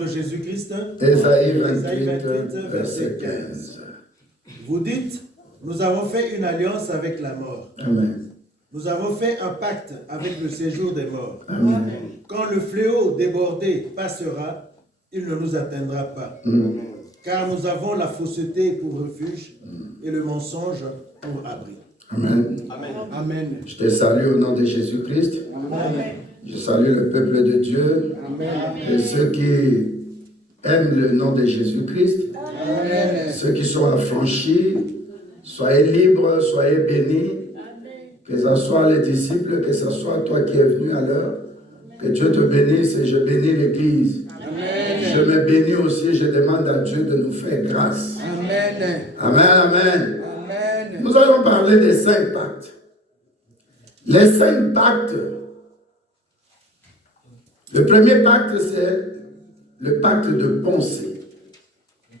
De Jésus-Christ, Ésaïe 28, verset 15. Vous dites, nous avons fait une alliance avec la mort. Amen. Nous avons fait un pacte avec le séjour des morts. Amen. Quand le fléau débordé passera, il ne nous atteindra pas. Car nous avons la fausseté pour refuge et le mensonge pour abri. Amen. Amen. Amen. Je te salue au nom de Jésus-Christ. Amen. Je salue le peuple de Dieu. Amen. Et ceux qui aiment le nom de Jésus-Christ. Amen. Ceux qui sont affranchis. Soyez libres, soyez bénis. Que ce soit les disciples, que ce soit toi qui es venu à l'heure. Que Dieu te bénisse et je bénis l'Église. Je me bénis aussi, je demande à Dieu de nous faire grâce. Amen. Amen, amen. Amen. Nous allons parler des 5 pactes. Les 5 pactes. Le premier pacte, c'est le pacte de pensée.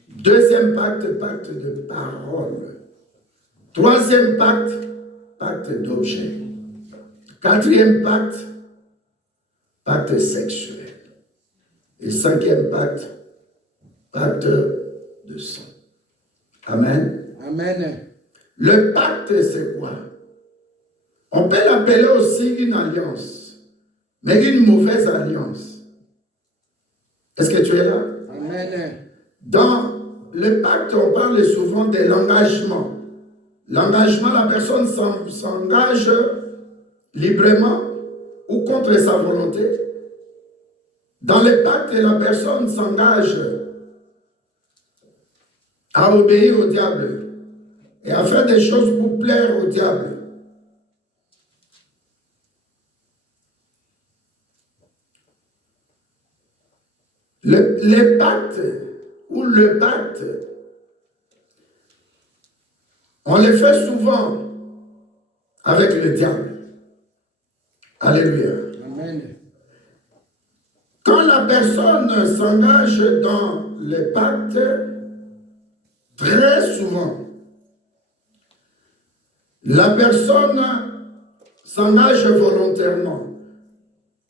Deuxième pacte, pacte de parole. Troisième pacte, pacte d'objet. Quatrième pacte, pacte sexuel. Et cinquième pacte, pacte de sang. Amen. Amen. Le pacte, c'est quoi? On peut l'appeler aussi une alliance, mais une mauvaise alliance. Est-ce que tu es là? Amen. Dans le pacte, on parle souvent de l'engagement. L'engagement, la personne s'engage librement ou contre sa volonté. Dans le pacte, la personne s'engage à obéir au diable et à faire des choses pour plaire au diable. Les pactes ou le pacte, on les fait souvent avec le diable. Alléluia. Amen. Quand la personne s'engage dans les pactes, très souvent, la personne s'engage volontairement.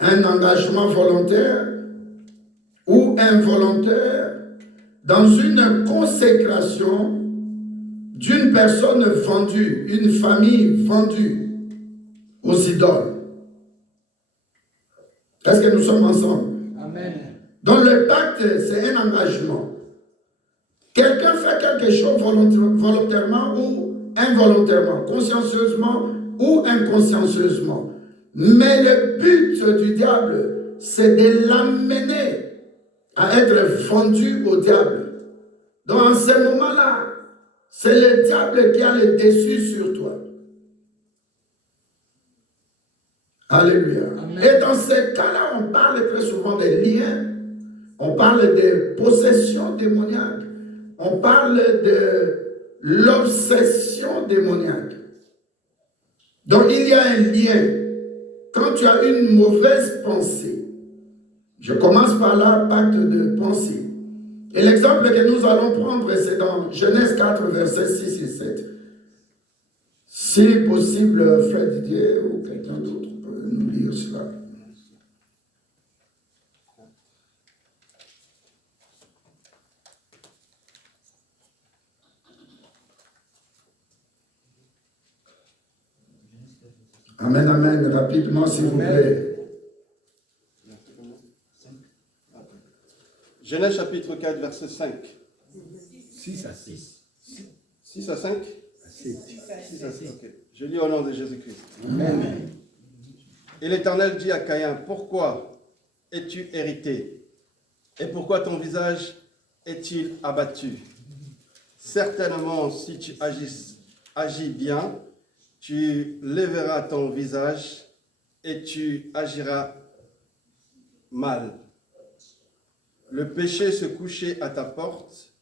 Un engagement volontaire ou involontaire dans une consécration d'une personne vendue, une famille vendue aux idoles. Est-ce que nous sommes ensemble? Amen. Donc le pacte, c'est un engagement. Quelqu'un fait quelque chose volontairement ou involontairement, consciencieusement ou inconsciencieusement. Mais le but du diable, c'est de l'amener à être vendu au diable. Donc en ce moment-là, c'est le diable qui a le dessus sur toi. Alléluia. Amen. Et dans ces cas-là, on parle très souvent des liens, on parle de possession démoniaque, on parle de l'obsession démoniaque. Donc il y a un lien. Quand tu as une mauvaise pensée, je commence par là, pacte de pensée. Et l'exemple que nous allons prendre, c'est dans Genèse 4, versets 6 et 7. Si possible, Frère Didier ou quelqu'un d'autre peut nous lire cela. Amen, amen. Rapidement, s'il vous plaît. Genèse chapitre 4, verset 5. 6 à 6. 6 à 5? 6 à 6. Ok. Je lis au nom de Jésus-Christ. Amen. Et l'Éternel dit à Caïn, pourquoi es-tu hérité? Et pourquoi ton visage est-il abattu? Certainement, si tu agis bien, tu lèveras ton visage et tu agiras mal. Le péché se couchait à ta porte,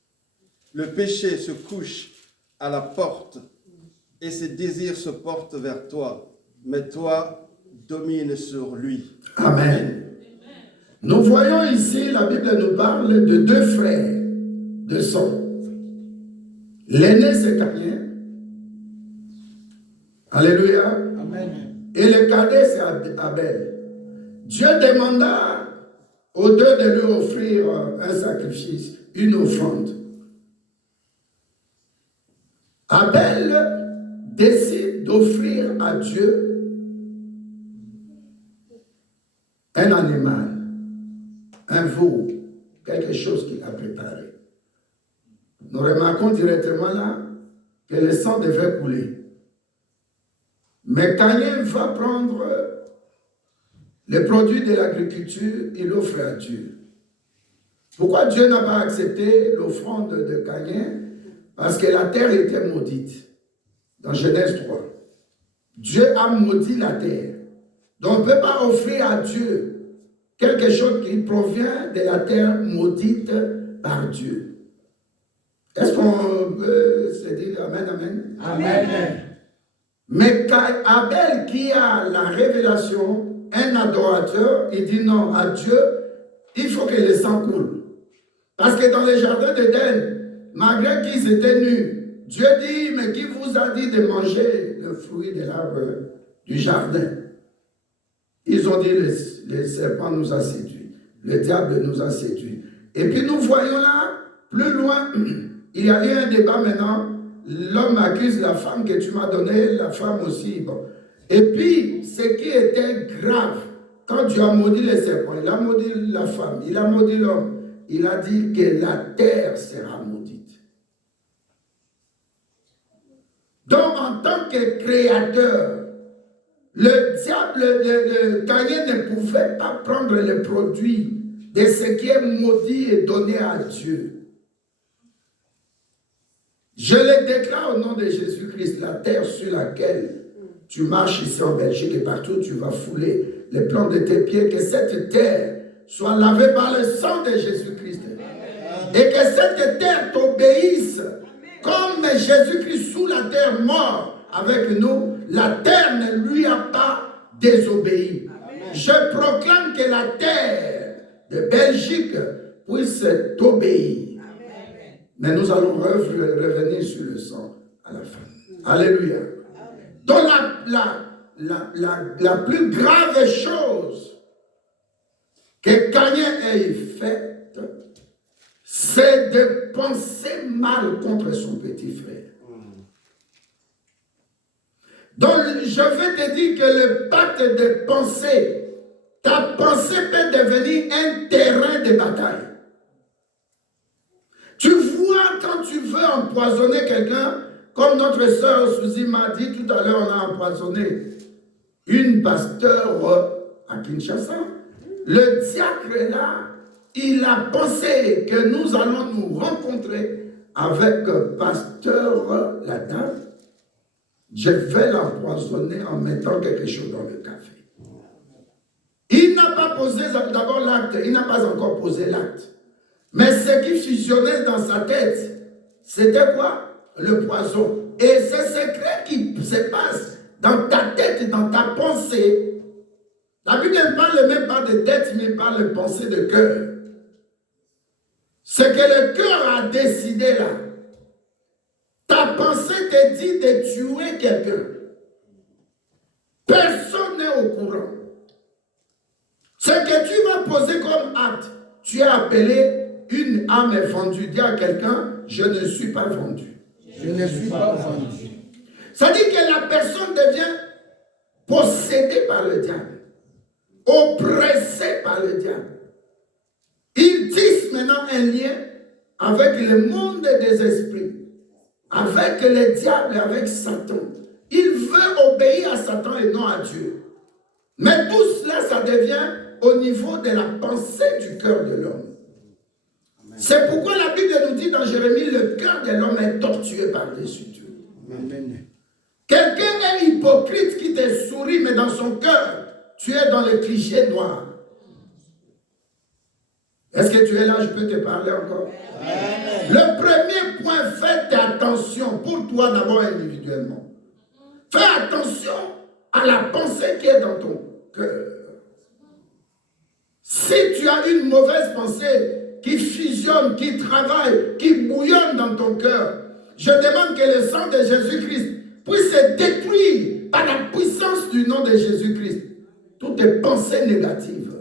le péché se couche à la porte et ses désirs se portent vers toi, mais toi, domine sur lui. Amen. Nous voyons ici, la Bible nous parle de 2 frères de sang. L'aîné, c'est Caïn. Alléluia. Amen. Et le cadet, c'est Abel. Dieu demanda au-delà de lui offrir un sacrifice, une offrande. Abel décide d'offrir à Dieu un animal, un veau, quelque chose qu'il a préparé. Nous remarquons directement là que le sang devait couler. Mais Caïn va prendre les produits de l'agriculture, il l'offre à Dieu. Pourquoi Dieu n'a pas accepté l'offrande de Caïn? Parce que la terre était maudite. Dans Genèse 3. Dieu a maudit la terre. Donc on ne peut pas offrir à Dieu quelque chose qui provient de la terre maudite par Dieu. Est-ce qu'on peut se dire Amen, Amen? Amen. Mais Abel qui a la révélation, un adorateur, il dit non, à Dieu, il faut que le sang coule. Parce que dans le jardin d'Éden, malgré qu'ils étaient nus, Dieu dit, mais qui vous a dit de manger le fruit de l'arbre du jardin? Ils ont dit, le serpent nous a séduits, le diable nous a séduits. Et puis nous voyons là, plus loin, il y a eu un débat maintenant, l'homme accuse la femme que tu m'as donnée, la femme aussi. Bon. Et puis, ce qui était grave, quand Dieu a maudit le serpent, il a maudit la femme, il a maudit l'homme, il a dit que la terre sera maudite. Donc, en tant que créateur, le diable, le Caïn ne pouvait pas prendre le produit de ce qui est maudit et donné à Dieu. Je le déclare au nom de Jésus-Christ, la terre sur laquelle tu marches ici en Belgique et partout où tu vas fouler les plans de tes pieds, que cette terre soit lavée par le sang de Jésus-Christ. Et que cette terre t'obéisse. Comme Jésus-Christ sous la terre mort avec nous, la terre ne lui a pas désobéi. Amen. Je proclame que la terre de Belgique puisse t'obéir. Mais nous allons revenir sur le sang à la fin. Alléluia. Amen. Donc la plus grave chose que Caïn ait faite, c'est de penser mal contre son petit frère. Donc, je vais te dire que le pacte de pensée, ta pensée peut devenir un terrain de bataille. Tu vois, quand tu veux empoisonner quelqu'un, comme notre sœur Suzy m'a dit tout à l'heure, on a empoisonné une pasteur à Kinshasa. Le diacre là, il a pensé que nous allons nous rencontrer avec pasteur la dame. Je vais l'empoisonner en mettant quelque chose dans le café. Il n'a pas posé d'abord l'acte, il n'a pas encore posé l'acte. Mais ce qui fusionnait dans sa tête, c'était quoi? Le poison. Et ce secret qui se passe dans ta tête, dans ta pensée, la Bible ne parle même pas de tête, mais parle de pensée de cœur. Ce que le cœur a décidé là, ta pensée te dit de tuer quelqu'un. Personne n'est au courant. Ce que tu vas poser comme acte, tu as appelé une âme vendue. Dis à quelqu'un, je ne suis pas vendu. Je ne suis pas vendu. Ça dit que la personne devient possédée par le diable, oppressée par le diable. Ils tissent maintenant un lien avec le monde des esprits, avec le diable et avec Satan. Il veut obéir à Satan et non à Dieu. Mais tout cela, ça devient au niveau de la pensée du cœur de l'homme. C'est pourquoi la Bible nous dit dans Jérémie, le cœur de l'homme est tortueux par-dessus Dieu. Amen. Quelqu'un est hypocrite qui te sourit, mais dans son cœur, tu es dans le cliché noir. Est-ce que tu es là? Je peux te parler encore? Amen. Le premier point, fais attention pour toi d'abord individuellement. Fais attention à la pensée qui est dans ton cœur. Si tu as une mauvaise pensée qui fusionne, qui travaille, qui bouillonne dans ton cœur, je demande que le sang de Jésus-Christ puisse détruire par la puissance du nom de Jésus-Christ toutes tes pensées négatives.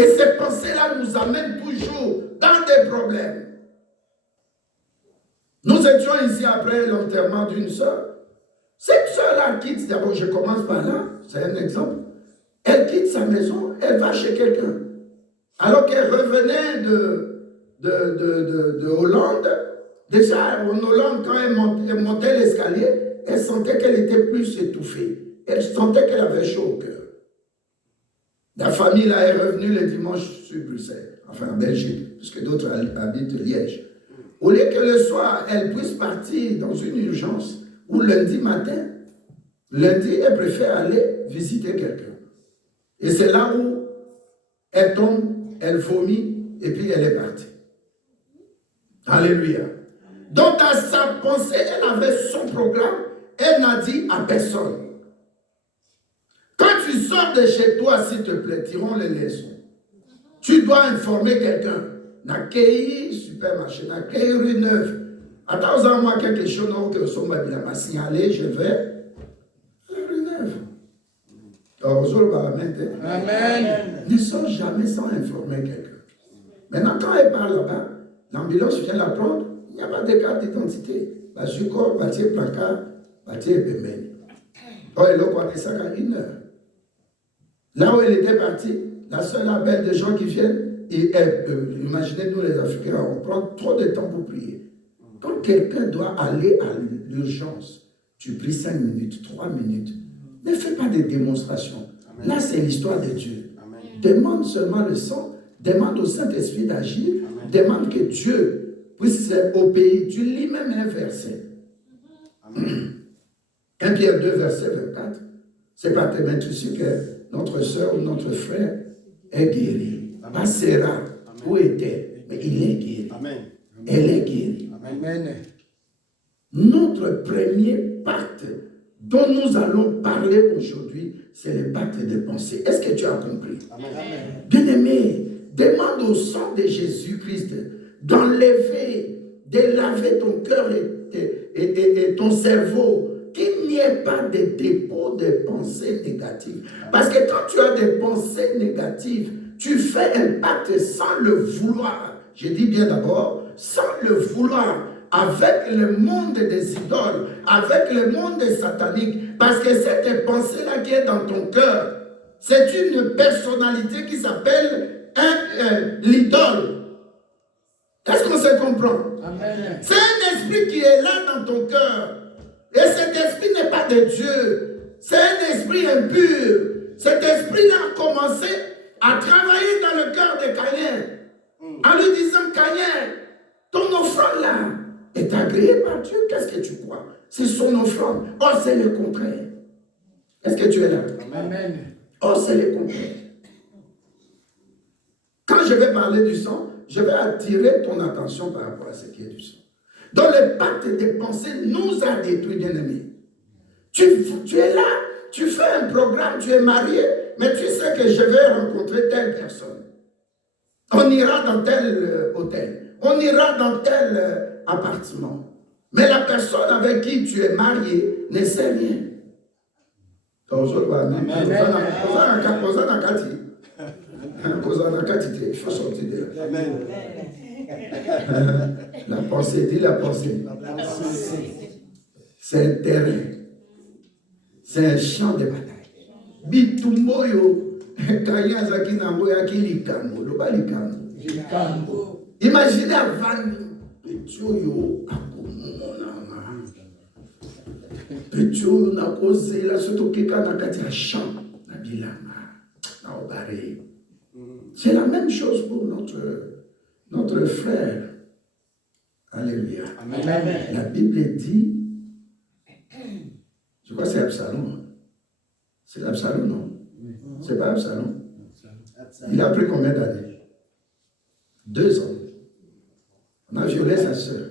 Et ces pensées-là nous amènent toujours dans des problèmes. Nous étions ici après l'enterrement d'une sœur. Cette sœur-là quitte, d'abord je commence par là, c'est un exemple. Elle quitte sa maison, elle va chez quelqu'un. Alors qu'elle revenait de Hollande, déjà en Hollande, quand elle montait l'escalier, elle sentait qu'elle était plus étouffée. Elle sentait qu'elle avait chaud au cœur. La famille là est revenue le dimanche sur Bruxelles, enfin en Belgique, puisque d'autres habitent Liège. Au lieu que le soir, elle puisse partir dans une urgence, ou lundi matin, lundi, elle préfère aller visiter quelqu'un. Et c'est là où elle tombe, elle vomit, et puis elle est partie. Alléluia. Donc dans sa pensée, elle avait son programme, elle n'a dit à personne. Quand tu sors de chez toi, s'il te plaît, tirons les leçons. Tu dois informer quelqu'un. Nakei, supermarché, Nakei, rue Neuve. Attends, moi quelque chose, non, que son m'a signalé, je vais. Rue Neuve. Amen. Ne sors jamais sans informer quelqu'un. Maintenant, quand elle part là-bas, l'ambulance vient la prendre, il n'y a pas de carte d'identité. La jucor, bâtir placard, bâtir bébé. Oh, elle a connaît ça qu'à 1 heure. Là où elle était partie, la seule appel des gens qui viennent, et imaginez-nous les Africains, on prend trop de temps pour prier. Quand quelqu'un doit aller à l'urgence, tu pries 5 minutes, 3 minutes. Ne fais pas de démonstrations. Amen. Là, c'est l'histoire de Dieu. Amen. Demande seulement le sang, demande au Saint-Esprit d'agir, demande que Dieu puisse obéir. Tu lis même un verset. Amen. 1 Pierre 2, verset 24. C'est pas te mettre sûr que notre soeur ou notre frère est guéri. Pas sera où était, mais il est guéri. Amen. Elle est guérie. Amen. Notre premier pacte dont nous allons parler aujourd'hui, c'est le pacte de pensée. Est-ce que tu as compris? Amen. Bien-aimé, demande au sang de Jésus-Christ d'enlever, de laver ton cœur et ton cerveau, qu'il n'y ait pas de dépôt de pensées négatives. Parce que quand tu as des pensées négatives, tu fais un pacte sans le vouloir. Je dis bien d'abord, sans le vouloir, avec le monde des idoles, avec le monde satanique. Parce que cette pensée-là qui est dans ton cœur, c'est une personnalité qui s'appelle l'idole. Est-ce qu'on se comprend? Amen. C'est un esprit qui est là dans ton cœur. Et cet esprit n'est pas de Dieu. C'est un esprit impur. Cet esprit-là a commencé à travailler dans le cœur de Caïn. En lui disant, Caïn, ton offrande là est agréée par Dieu. Qu'est-ce que tu crois? C'est son offrande. Oh, c'est le contraire. Est-ce que tu es là? Amen. Oh, c'est le contraire. Quand je vais parler du sang, je vais attirer ton attention par rapport à ce qui est du sang. Donc le pacte des pensées nous a détruits, bien-aimés. Tu es là, tu fais un programme, tu es marié, mais tu sais que je vais rencontrer telle personne. On ira dans tel hôtel, on ira dans tel appartement. Mais la personne avec qui tu es marié ne sait rien. Il faut sortir de là. Amen. La pensée, dis la pensée. C'est un terrain. C'est un champ de bataille. Bitumboyo, Kanyazaki Namboya qui likambo, le balikambo. Imaginez avant Petioyo akomonama. Petioyo na cause la surtout kika na kati ya champ na bilama na obare. C'est la même chose pour notre frère. Alléluia. Amen. La Bible dit, je crois que c'est Absalom. C'est Absalom, non? C'est pas Absalom. Il a pris combien d'années? 2 ans. On a violé sa sœur.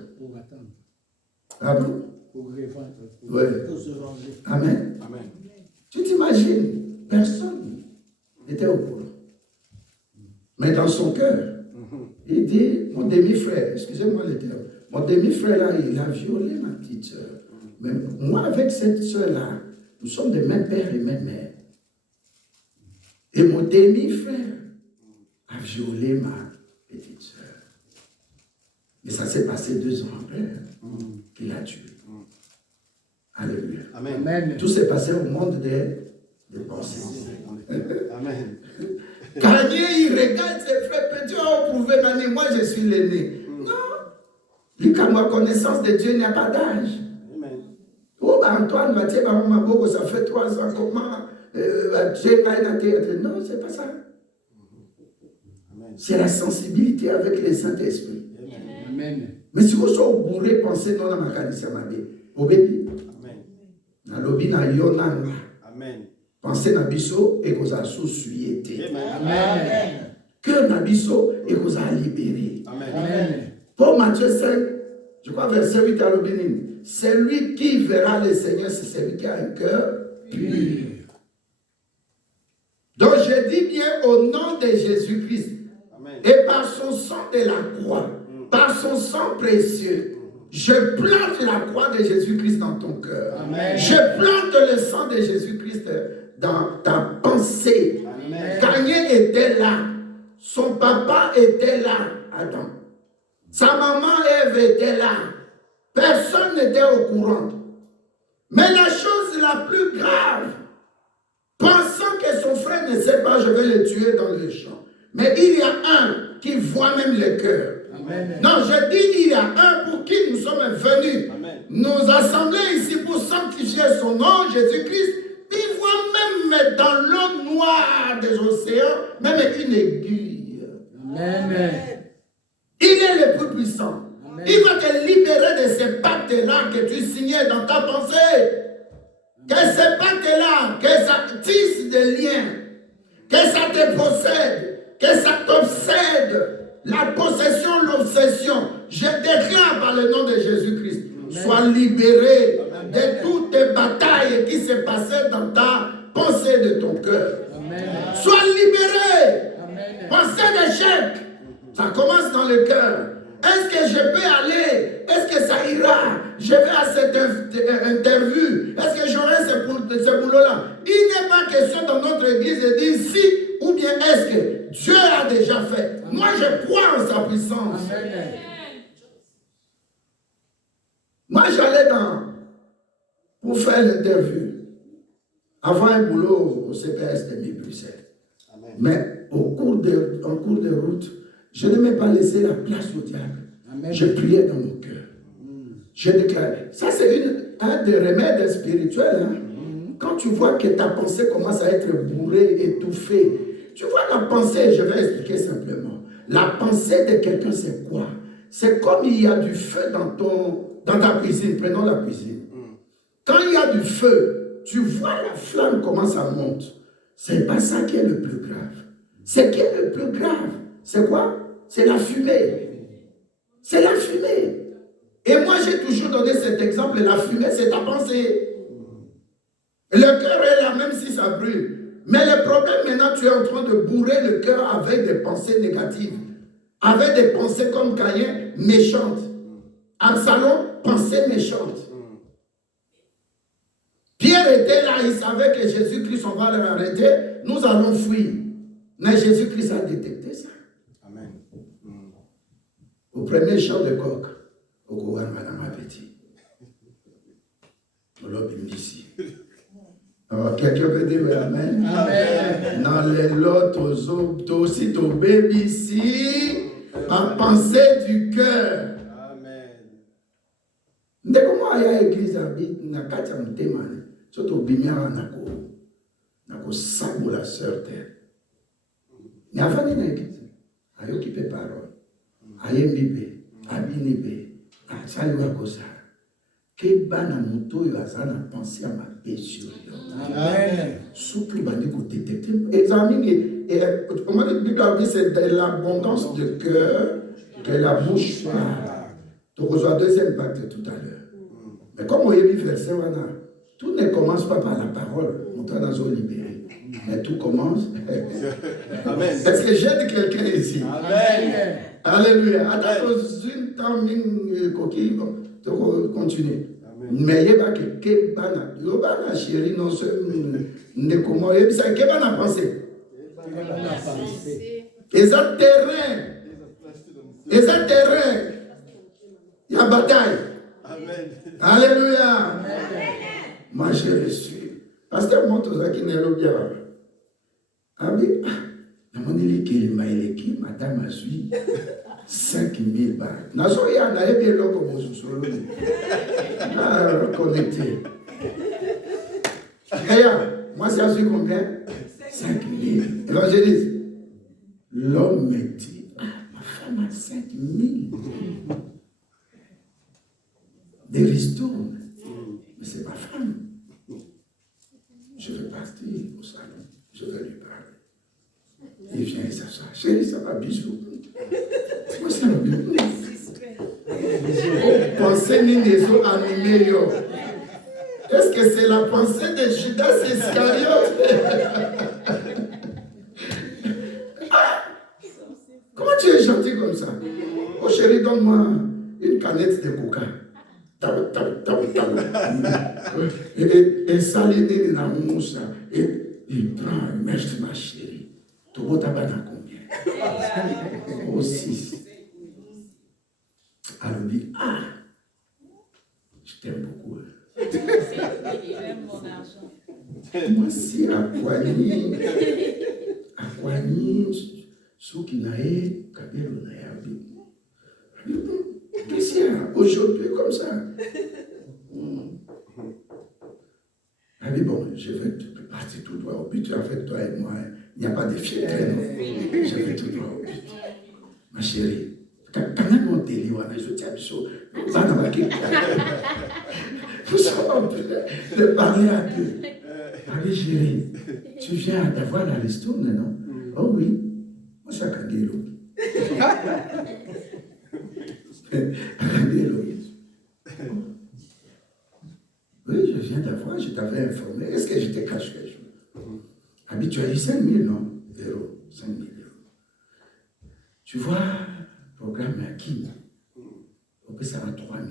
Ah bon? Oui. Amen. Amen. Tu t'imagines, personne n'était au courant. Mais dans son cœur, il dit, mon demi-frère, excusez-moi le terme, mon demi-frère là, il a violé ma petite soeur. Mais moi, avec cette soeur-là, nous sommes de même père et même mère. Et mon demi-frère a violé ma petite sœur. Et ça s'est passé 2 ans après qu'il l'a tué. Alléluia. Amen. Tout s'est passé au monde des pensées. Amen. Kanye, il regarde ses frères petits, oh, pouvez m'amener, moi je suis l'aîné. Non. Lui, quand ma connaissance de Dieu, il n'y a pas d'âge. Amen. Oh, bah, Antoine, Mathieu, bah, Maboko, ça fait 3 ans, comment non, c'est pas ça. Amen. C'est la sensibilité avec le Saint-Esprit. Amen. Mais si vous êtes bourré, pensez non à ma canissa, ma bé. Au bébé. Amen. Na lobi na yo nanga. Amen. Pensez na biso et qu'on a sous-suété. Amen. Cœur na biso et qu'on a libéré. Amen. Pour Matthieu 5, je crois verset 8 à l'obénine. Celui qui verra le Seigneur, c'est celui qui a un cœur pur. Donc je dis bien au nom de Jésus-Christ. Et par son sang de la croix, par son sang précieux, je plante la croix de Jésus-Christ dans ton cœur. Amen. Je plante le sang de Jésus-Christ dans ta pensée. Kanye était là. Son papa était là. Adam. Sa maman Ève était là. Personne n'était au courant. Mais la chose la plus grave, pensant que son frère ne sait pas, je vais le tuer dans le champ. Mais il y a un qui voit même le cœur. Non, je dis, il y a un pour qui nous sommes venus. Amen. Nous assembler ici pour sanctifier son nom, Jésus-Christ. Il voit même dans l'eau noire des océans, même une aiguille. Amen. Il est le plus puissant. Amen. Il va te libérer de ces pactes-là que tu signais dans ta pensée. Que ces pactes-là, que ça tisse des liens, que ça te possède, que ça t'obsède. La possession, l'obsession, je déclare par le nom de Jésus-Christ, sois libéré de toutes les batailles qui se passaient dans ta pensée de ton cœur. Sois libéré. Pensée d'échec, ça commence dans le cœur. Est-ce que je peux aller? Est-ce que ça ira? Je vais à cette interview. Est-ce que j'aurai ce boulot-là? Il n'est pas question dans notre église de dire si ou bien est-ce que Dieu a déjà fait. Moi, je crois en sa puissance. Amen. Moi, j'allais pour faire l'interview. Avant un boulot au CPS de Bruxelles. Amen. Mais en cours de route, je ne m'ai pas laissé la place au diable. Amen. Je priais dans mon cœur. Je déclarais. Ça, c'est un des remèdes spirituels. Hein? Quand tu vois que ta pensée commence à être bourrée, étouffée, tu vois la pensée, je vais expliquer simplement. La pensée de quelqu'un, c'est quoi? C'est comme il y a du feu dans ta cuisine. Prenons la cuisine. Quand il y a du feu, tu vois la flamme comment ça monte. C'est pas ça qui est le plus grave. Ce qui est le plus grave, c'est quoi? C'est la fumée. C'est la fumée. Et moi, j'ai toujours donné cet exemple. La fumée, c'est ta pensée. Le cœur est là, même si ça brûle. Mais le problème, maintenant, tu es en train de bourrer le cœur avec des pensées négatives. Avec des pensées comme Caïn, méchantes. Absalom, pensée méchante. Pierre était là, il savait que Jésus-Christ, on va l'arrêter. Nous allons fuir. Mais Jésus-Christ a détecté ça. Amen. Au premier chant de coq, au Kouan, Madame Appétit. Au lobby ici. Alors, quelqu'un peut dire Amen. Amen. Dans les lots, aussi, ton bébé ici, en pensée du cœur. Amen. Ndeko moi, il y a l'église à Nakatia Mtemane. Surtout au Bimiara Nako Sabo la sœur terre. Il y a pas d'église. Ayo qui peut parole. Ayembibe, Abinibe, Achalu Akosa. Que bana muto yo azana penser à ma péché. Amen. Souple bandi ko détecter. Examine et on m'a dit la Bible a dit c'est de l'abondance de cœur que la bouche parle. Tu reçois deuxième pacte tout à l'heure. Mais comme on y a vu verset tout ne commence pas par la parole. On t'a libéré. Mais tout commence. Amen. Est-ce que j'aide quelqu'un ici? Amen. Alléluia. Attends, une temps, une coquille, tu continues. Mais il y a que bana, yobana chérie, non seulement ne comment, et ça que bana pensé. Ils ont terrain. Ils ont terrain. Il y a bataille. Amen. Alléluia. Moi, je le suis. Pasteur Montosa qui n'est pas bien. Ah oui, mon équipe, madame a suivi 5000 balles. N'a pas bien long comme vous solo. Connecté. Regarde, moi, ça suit combien? 5000. Évangéliste. L'homme me dit, ma femme a 5000. Des ristournes. Mais c'est ma femme. Je vais partir au salon. Je vais lui parler. Il vient et s'assoit. Chérie, ça va, bisous. Moi, ça va, bisous. Pensez ni des eaux animées, yo. Est-ce que c'est la pensée de Judas Iscariote? Comment tu es gentil comme ça? Oh chérie, donne-moi une canette de coca. Et saline dans la mousse. Et il prend un mèche de ma chérie. Tu vas t'abonner combien? Oh, 6. Alors il dit, ah, je t'aime beaucoup. Moi, si à Kwani, ceux qui n'aient Kabelo Nayabi. Qu'est-ce qu'il y a aujourd'hui comme ça? Ah oui, bon, je vais partir tout droit au but. Avec toi et moi, il n'y a pas de fierté. Je vais tout droit au but. Ma chérie, quand même on télé, je tiens chaud. Vous savez de parler à deux. Ah oui, chérie, tu viens d'avoir la ristourne, non? Oh oui, moi c'est Kagelo. Oui, je viens d'avoir, je t'avais informé. Est-ce que je te cache quelque chose? Ah oui, tu as eu 5 000, non? 5 000 euros. Tu vois, le programme Kim, on peut savoir 3 000.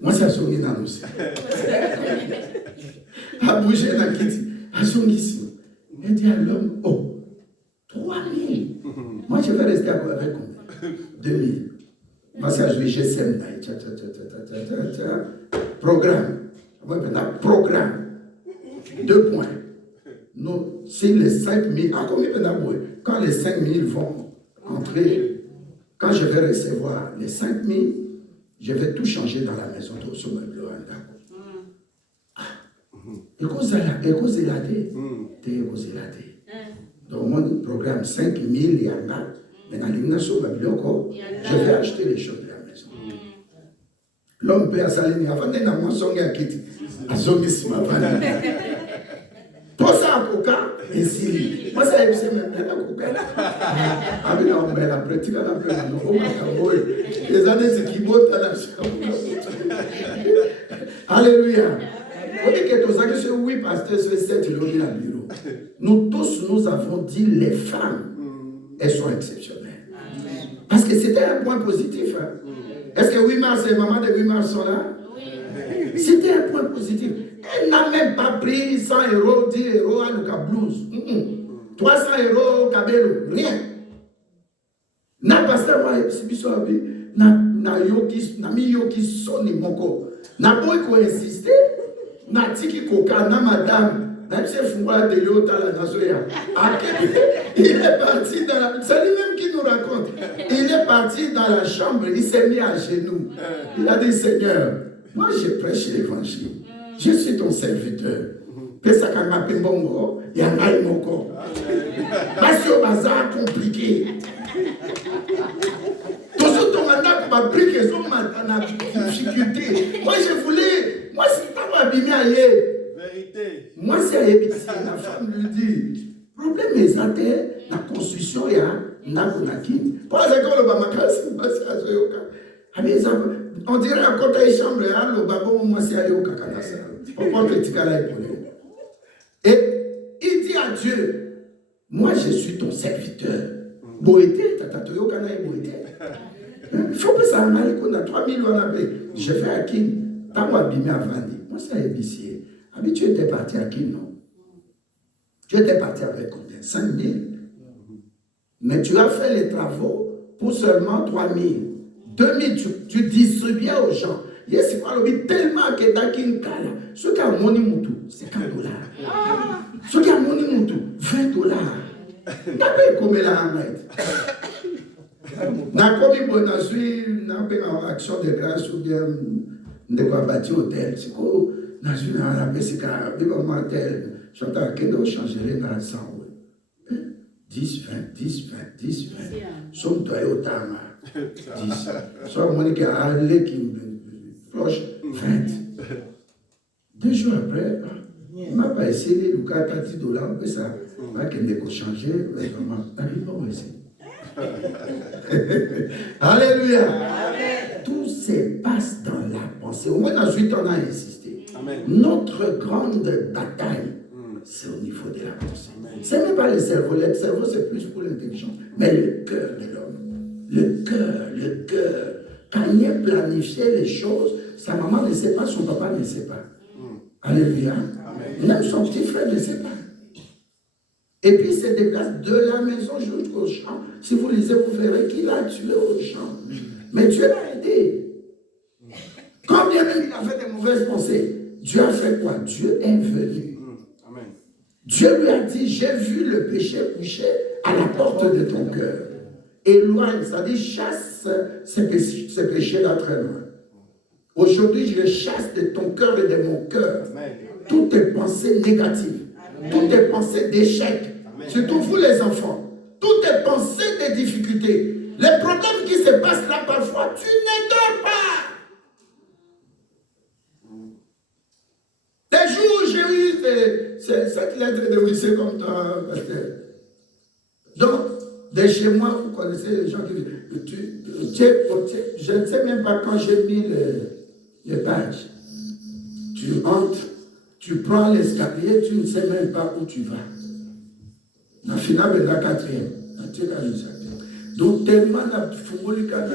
Moi, c'est à son dans aussi. À bouger dans Kitty, à son ici. Elle dit à l'homme, oh, 3 000. Moi, je vais rester avec combien? 2 000. Moi, c'est à jouer GSM. Programme. Programme. 2 points. Non, c'est les 5 000. Ah, combien quand les 5 000 vont entrer, quand je vais recevoir les 5 000, je vais tout changer dans la maison de Sommeil. Et cause de la thé. Donc, mon programme 5 000, il y en a. Mais dans l'élimination, je vais acheter les choses de la maison. L'homme peut s'aligner avant de n'a pas son gars qui a son misma vanne. Pour ça, à coca, et si. Moi, ça a été même la coca. Avec la pratique, on a fait la nouvelle. Les années qui montent à la chambre. Alléluia. On dit que tout ça, que c'est oui, pasteur, c'est 7 le bureau. Nous tous, nous avons dit les femmes, elles sont exceptionnelles. Parce que c'était un point positif. Hein? Est-ce que 8 mars et maman de 8 mars sont là? Oui. C'était un point positif. Elle n'a même pas pris 100 euros, 10 euros à Luca Blues. 300 euros, Kabelo, rien. Na pasteur, moi, c'est bizarre. Na mi yoki soni moko. Na boy ko insister. Na tiki koka, na madame. Na chef fungwa de yota la nazoya. Il est parti dans la... C'est lui-même qui nous raconte. Il est parti dans la chambre, il s'est mis à genoux. Il a dit, Seigneur, moi je prêche l'évangile. Je suis ton serviteur. Pesaka Mapembongo, il y a un moko. Parce que bazar compliqué. Tout ce ton mandat pour brique et son difficulté. Moi je voulais, moi c'est pas abîmé ailleurs. Vérité. Moi c'est la femme lui dit. Problème est la construction il y a nakonaki. Pas encore le bamakasi, c'est à Zoyoka. On dirait à côté de chambre, le babon, moi c'est à Yoka Kanasa. On peut critiquer la épaule. Et il dit à Dieu, moi je suis ton serviteur. Boété, tata Yoka na boété. Il faut que ça aille qu'on a 3 000 on a payé. Je fais à Kim, pas moi abîmé à Vandi. Moi c'est à ébicier. Tu étais parti à Kim, non? Tu étais parti avec combien? 5 000. Mais tu as fait les travaux pour seulement 3 000. 2 000, tu distribuais aux gens. Yes, tellement que dans Kinkala, ce qui a money moutou, c'est 50 $. Ce qui a money moutou, 20 $. T'as payé combien là, Ahmed? N'a pas mis bon n'a pas action de grâce ou bien de quoi bâtir hôtel. C'est quoi? N'a pas la Messica, vivant tel. J'entends que nous changerons dans le sang. 10, 20, 10, 20, 10, 20. Somme toi au tama. 10. Soit mon qui a allé qui proche 20. 2 jours après, il m'a pas essayé, le cas $10, mais ça, m'a qu'il ne peut changer, vraiment, t'arrives pas ici. Alléluia. Amen. Tout se passe dans la pensée. Au moins, dans 8 ans, on a insisté. Amen. Notre grande bataille, c'est au niveau de la pensée. Ce n'est pas le cerveau. Le cerveau, c'est plus pour l'intelligence. Mais le cœur de l'homme. Le cœur. Quand il a planifié les choses, sa maman ne sait pas, son papa ne sait pas. Alléluia. Amen. Même son petit frère ne sait pas. Et puis, il se déplace de la maison jusqu'au champ. Si vous lisez, vous verrez qu'il a tué au champ. Mais Dieu l'a aidé. Quand bien même il a fait des mauvaises pensées, Dieu a fait quoi? Dieu est venu. Amen. Dieu lui a dit, j'ai vu le péché coucher à la porte de ton cœur. Éloigne, c'est-à-dire chasse ces péchés d'être loin. Aujourd'hui, je les chasse de ton cœur et de mon cœur. Toutes tes pensées négatives. Toutes tes pensées d'échec, surtout vous les enfants, toutes tes pensées de difficultés, les problèmes qui se passent là parfois, tu ne dors pas. Des jours où j'ai eu cette lettre de lycée comme toi, pasteur. Donc, de chez moi, vous connaissez les gens qui disent, je ne sais même pas quand j'ai mis les pages. Tu entres. Tu prends l'escalier, tu ne sais même pas où tu vas. La finale est la 4e. Donc, tellement la foulika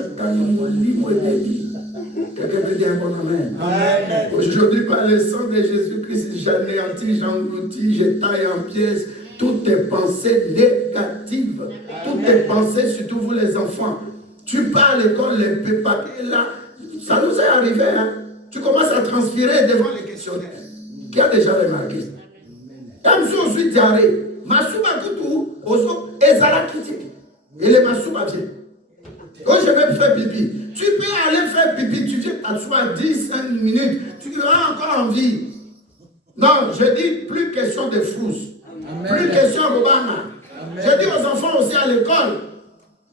quelqu'un peut dire un bon amen. Aujourd'hui, par le sang de Jésus-Christ, j'anéantis, j'engloutis, je taille en pièces toutes tes pensées négatives, toutes tes pensées, surtout vous les enfants. Tu pars à l'école, les papiers là, ça nous est arrivé. Hein? Tu commences à transpirer devant les questionnaires. Qui a déjà remarqué ça? Quand je suis ensuite diarrhée, ma souba tout, et ça la critique. Et les masouba viennent. Quand je vais faire pipi, tu peux aller faire pipi, tu viens t'asseoir 10-5 minutes, tu auras encore envie. Non, je dis plus question de frousse, plus question de Obama. Je dis aux enfants aussi à l'école,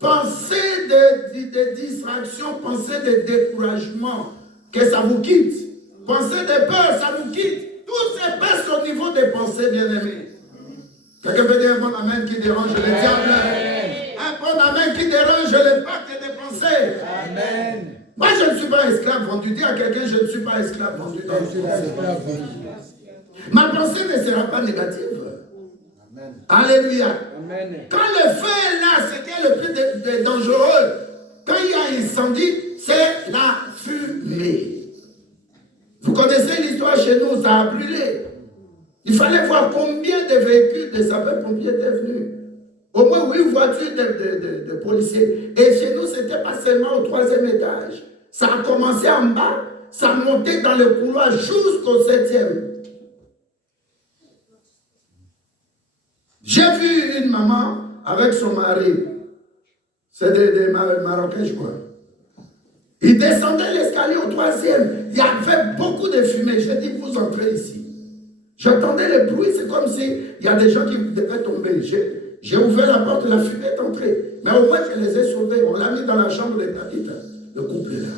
pensez de distraction, pensez de découragement, que ça vous quitte. Pensez de peur, ça vous quitte. Tout se passe au niveau des pensées, bien-aimés. Quelqu'un peut dire un bon amen qui dérange le diable. Un bon amen qui dérange les pactes des pensées. Amen. Moi, je ne suis pas esclave vendu. Dis à quelqu'un, je ne suis pas esclave vendu. Ma pensée ne sera pas négative. Amen. Alléluia. Amen. Quand le feu est là, ce qui est le plus dangereux, quand il y a incendie, c'est la fumée. Vous connaissez l'histoire chez nous, ça a brûlé. Il fallait voir combien de véhicules de sapeurs-pompiers étaient venus. Au moins 8 voitures de policiers. Et chez nous, ce n'était pas seulement au 3e étage. Ça a commencé en bas, ça a monté dans le couloir jusqu'au 7e. J'ai vu une maman avec son mari. C'est des Marocains, je crois. Ils descendaient l'escalier au 3e. Il y avait beaucoup de fumée. J'ai dit, vous entrez ici. J'entendais le bruit, c'est comme s'il y a des gens qui devaient tomber. J'ai ouvert la porte, la fumée est entrée. Mais au moins, je les ai sauvés. On l'a mis dans la chambre de Tabitha. Le couple est là.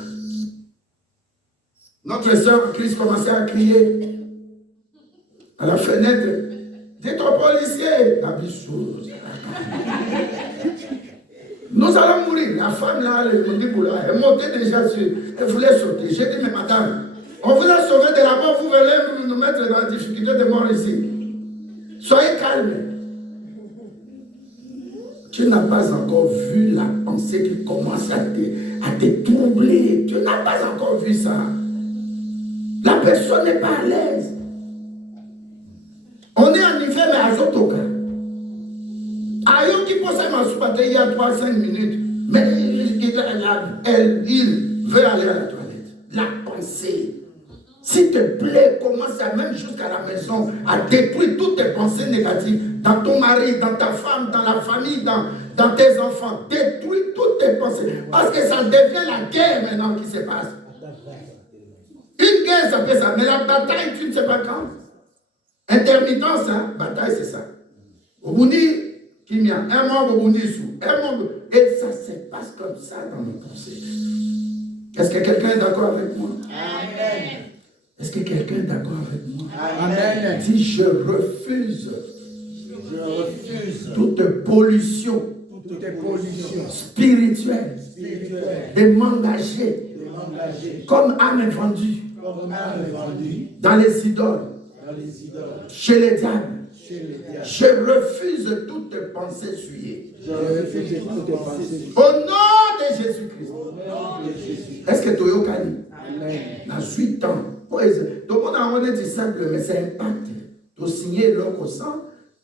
Notre sœur Christ commençait à crier à la fenêtre. Dites au policier. Nous allons mourir. La femme là, elle montait déjà sur. Elle voulait sauter. J'ai dit, mais madame, on vous a sauvé de la mort, vous venez nous mettre dans la difficulté de mort ici. Soyez calme. Tu n'as pas encore vu la pensée qui commence à te troubler. Tu n'as pas encore vu ça. La personne n'est pas à l'aise. On est en hiver, mais azotoka. Ayoki posa masupate il y a 3-5 minutes. Mais il veut aller à la toilette. La pensée. S'il te plaît, commence à même jusqu'à la maison à détruire toutes tes pensées négatives dans ton mari, dans ta femme, dans la famille, dans tes enfants. Détruis toutes tes pensées. Parce que ça devient la guerre maintenant qui se passe. Une guerre, ça fait ça. Mais la bataille, tu ne sais pas quand. Intermittence, hein? Bataille, c'est ça. Obundi, Kimia, un membre Obundi sous, un membre. Et ça se passe comme ça dans nos pensées. Est-ce que quelqu'un est d'accord avec moi? Amen. Est-ce que quelqu'un est d'accord avec moi? Amen. Si je refuse toute pollution Toutes les pollutions spirituelle spirituelles de m'engager comme âme vendue comme âme vendue dans les idoles, dans les idoles, chez les diables, chez les diables. je refuse toute pensée souillée. Je refuse toutes les pensées. Au nom de Jésus-Christ. Au nom de Jésus. Est-ce que tu es au Cali? Amen. Dans 8 ans. Donc on a dit simple, mais c'est impact. Tu signer l'eau au sang,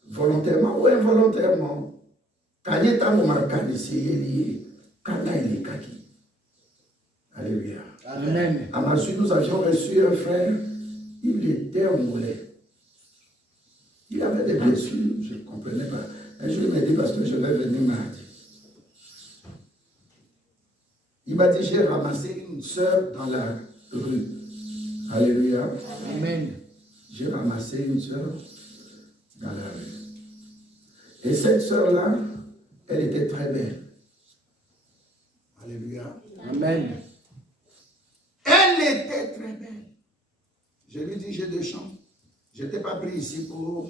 volontairement ou involontairement. Quand il y a un moment c'est lié. Quand il est kaki. Alléluia. Amen. À ma suite, nous avions reçu un frère. Il était angolais. Il avait des blessures, je ne comprenais pas. Un jour, il m'a dit, parce que je vais venir mardi. Il m'a dit, j'ai ramassé une sœur dans la rue. Alléluia. Amen. J'ai ramassé une sœur dans la rue. Et cette sœur-là, elle était très belle. Alléluia. Amen. Elle était très belle. Je lui dis, j'ai 2 chambres. Je n'étais pas pris ici pour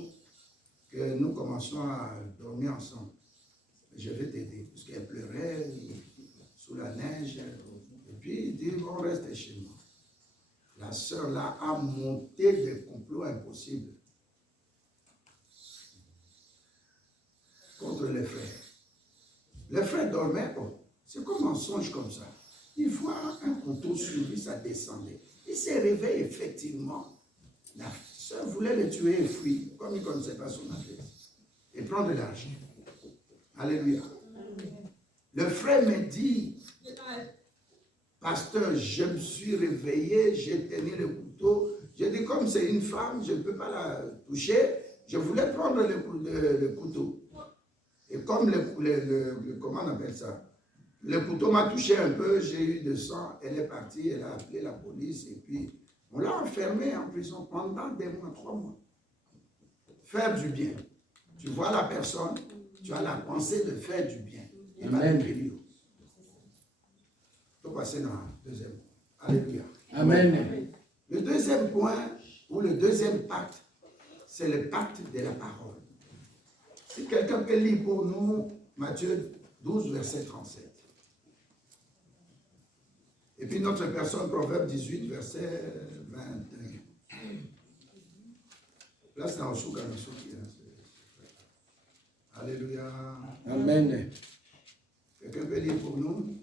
que nous commencions à dormir ensemble. Je vais t'aider. Parce qu'elle pleurait sous la neige. Et puis il dit, on reste chez moi. La sœur là a monté des complots impossibles contre les frères. Les frères dormaient. Oh, c'est comme un songe comme ça. Il voit un couteau sur lui, ça descendait. Il s'est réveillé effectivement. La sœur voulait le tuer et fuir, comme il ne connaissait pas son affaire. Et prendre de l'argent. Alléluia. Le frère me dit, pasteur, je me suis réveillé, j'ai tenu le couteau. J'ai dit, comme c'est une femme, je ne peux pas la toucher. Je voulais prendre le couteau. Et comme comment on appelle ça? Le couteau m'a touché un peu, j'ai eu du sang, elle est partie, elle a appelé la police et puis on l'a enfermée en prison pendant 2 mois, 3 mois. Faire du bien. Tu vois la personne, tu as la pensée de faire du bien. Il va te guérir. Il faut passer dans le deuxième point. Alléluia. Amen. Le deuxième point, ou le deuxième pacte, c'est le pacte de la parole. Si quelqu'un peut lire pour nous Matthieu 12, verset 37. Et puis notre personne, Proverbe 18, verset 21. Là, c'est un souka. Alléluia. Amen. Quelqu'un peut lire pour nous?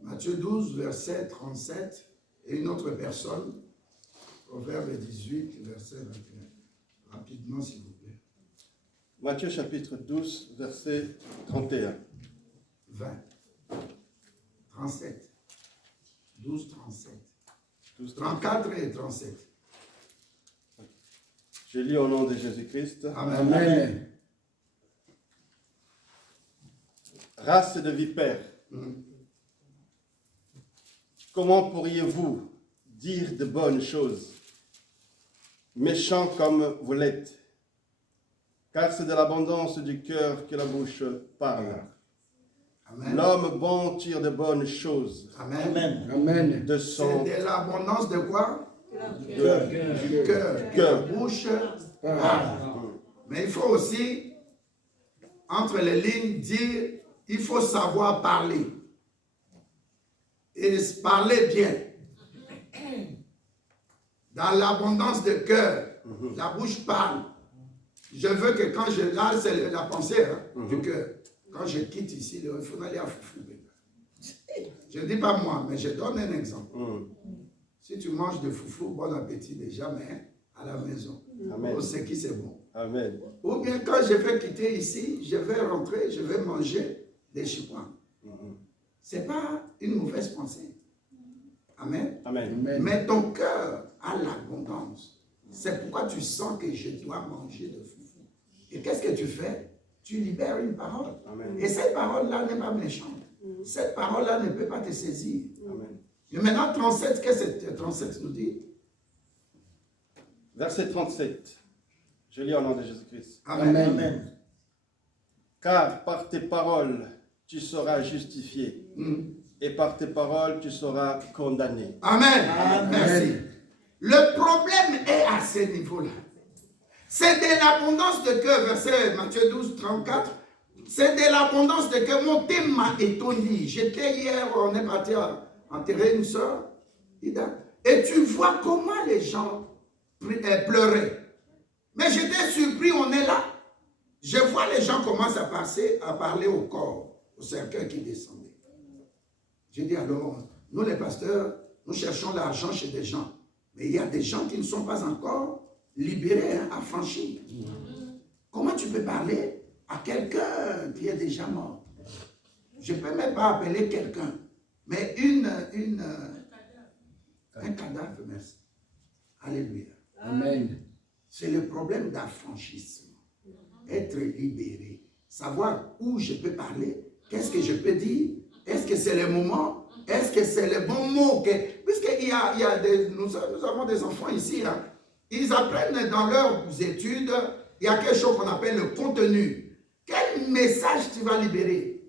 Matthieu 12, verset 37, et une autre personne, Proverbe 18, verset 21. Rapidement, s'il vous plaît. Matthieu chapitre 12, verset 31. 20. 37. 12, 37. 12, 34 et 37. Je lis au nom de Jésus-Christ. Amen. Amen. Race de vipères, comment pourriez-vous dire de bonnes choses, méchants comme vous l'êtes? Car c'est de l'abondance du cœur que la bouche parle. Amen. L'homme bon tire de bonnes choses. Amen. Amen. De C'est son de l'abondance de quoi? Du cœur. Cœur. La bouche parle. Mais il faut aussi, entre les lignes, dire, il faut savoir parler. Et parler bien. Dans l'abondance de cœur, la bouche parle. Je veux que quand je... Là, c'est la pensée du cœur. Quand je quitte ici, il faut aller à Foufou. Je ne dis pas moi, mais je donne un exemple. Si tu manges de foufou, bon appétit déjà, mais à la maison. Amen. On sait qui c'est bon. Amen. Ou bien quand je vais quitter ici, je vais rentrer, je vais manger des chipouins. Ce n'est pas une mauvaise pensée. Amen. Amen. Amen. Mais ton cœur a l'abondance. C'est pourquoi tu sens que je dois manger de foufou. Et qu'est-ce que tu fais? Tu libères une parole. Amen. Et cette parole-là n'est pas méchante. Cette parole-là ne peut pas te saisir. Amen. Et maintenant, 37, qu'est-ce que 37 nous dit? Verset 37. Je lis au nom de Jésus-Christ. Amen. Amen. Car par tes paroles, tu seras justifié. Et par tes paroles, tu seras condamné. Amen. Amen. Merci. Le problème est à ce niveau-là. C'est de l'abondance de cœur, verset Matthieu 12, 34. C'est de l'abondance de cœur. Mon thème m'a étonné. J'étais hier, on est parti enterrer une soeur, Ida. Et tu vois comment les gens pleuraient. Mais j'étais surpris, on est là. Je vois les gens commencent à parler au corps, au cercueil qui descendait. J'ai dit alors, nous les pasteurs, nous cherchons l'argent chez des gens. Mais il y a des gens qui ne sont pas encore libérés, affranchis. Comment tu peux parler à quelqu'un qui est déjà mort? Je ne peux même pas appeler quelqu'un, mais un cadavre, merci. Alléluia. Amen. C'est le problème d'affranchissement. Être libéré. Savoir où je peux parler. Qu'est-ce que je peux dire? Est-ce que c'est le moment? Est-ce que c'est le bon mot? Puisqu'il y a nous avons des enfants ici. Hein. Ils apprennent dans leurs études. Il y a quelque chose qu'on appelle le contenu. Quel message tu vas libérer?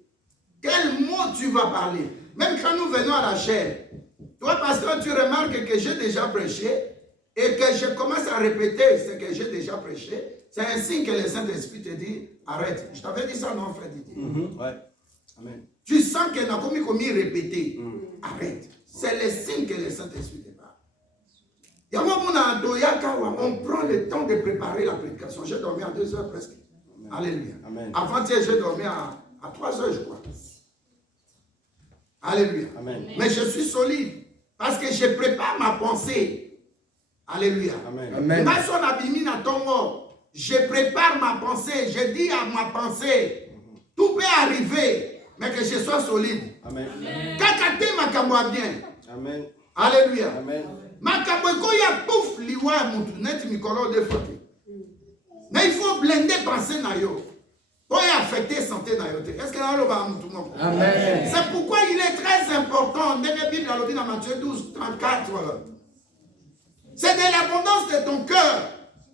Quel mot tu vas parler? Même quand nous venons à la chair. Toi, pasteur, tu remarques que j'ai déjà prêché et que je commence à répéter ce que j'ai déjà prêché. C'est un signe que le Saint-Esprit te dit, arrête. Je t'avais dit ça, non, frère Didier? Ouais. Amen. Tu sens qu'il n'a commis répéter. Arrête. C'est le signe que le Saint-Esprit te parle. On prend le temps de préparer la prédication. J'ai dormi à 2 heures presque. Amen. Alléluia. Amen. Avant-hier, j'ai dormi à 3 heures, je crois. Alléluia. Amen. Mais je suis solide parce que je prépare ma pensée. Alléluia. Amen. Amen. Je prépare ma pensée. Je dis à ma pensée, tout peut arriver, mais que je sois solide. Amen. Kakate makambo bien. Amen. Alléluia. Amen. Makambo ya pouf liwa mutu net mikolo de fote. Mais il faut blender pensée na yo. Pour affecter santé na yo. Est-ce que là va mutu moko? Amen. C'est pourquoi il est très important. Dans la Bible, dans Matthieu 12, 34. C'est de l'abondance de ton cœur.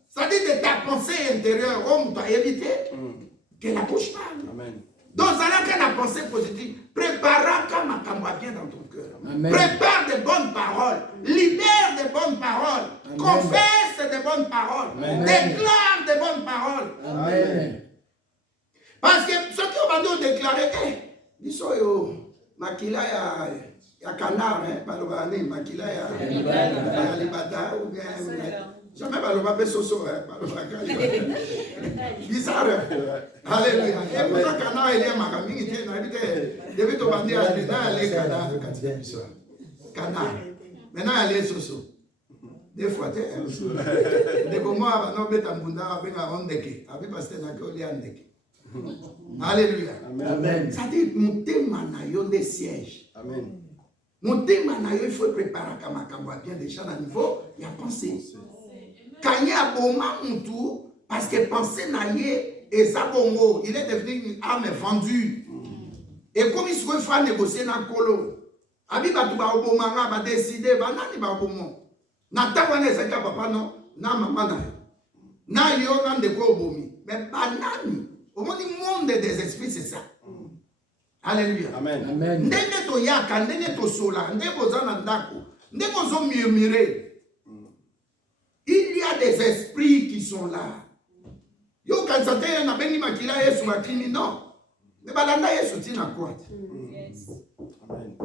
C'est-à-dire de ta pensée intérieure. On doit éviter que la bouche parle. Amen. Donc, ça n'a qu'à la pensée positive. Prépare comme un bien dans ton cœur. Amen. Prépare de bonnes paroles. Libère de bonnes paroles. Amen. Confesse de bonnes paroles. Amen. Déclare de bonnes paroles. Amen. Parce que ceux qui ont déclaré, ils sont makila ya canard, balobani, makila ya libada, ou bien, jamais baloba besoso, baloba kali. Bizarre. Alléluia. Et pour ça, canard, il y a makaming, il y a depuis ton bandit à les canards de quatrième histoire. Canard. Maintenant, il y a soso. Des fois, tu sais, de comment on a un bunda, on a un ondeke, avec parce que on a un ondeke. Alléluia. Amen. Ça dit, mon thème a des sièges. Amen. Mon thème il faut préparer comme bien déjà à niveau, il y a pensé. Quand il y a un moment, parce que penser naïe et Zabongo, il est devenu une arme vendue. Et comme il se fait négocier dans le colo, Abiba Touba Obomanga va décider, Banani va Obomo. Natawane Zaka Papa non, na maman na yo nan de quoi Obomi. Mais Banani. Au monde des esprits, c'est ça. Alléluia. Amen. Amen. Ndenge to yaka, ndenge to sola, ndenge ozana ndako, ndenge ozo murmurer. Il y a des esprits qui sont là. Yo kansate na beni makila Yesu makini non. Mais balanda Yesu tina quoi? Amen.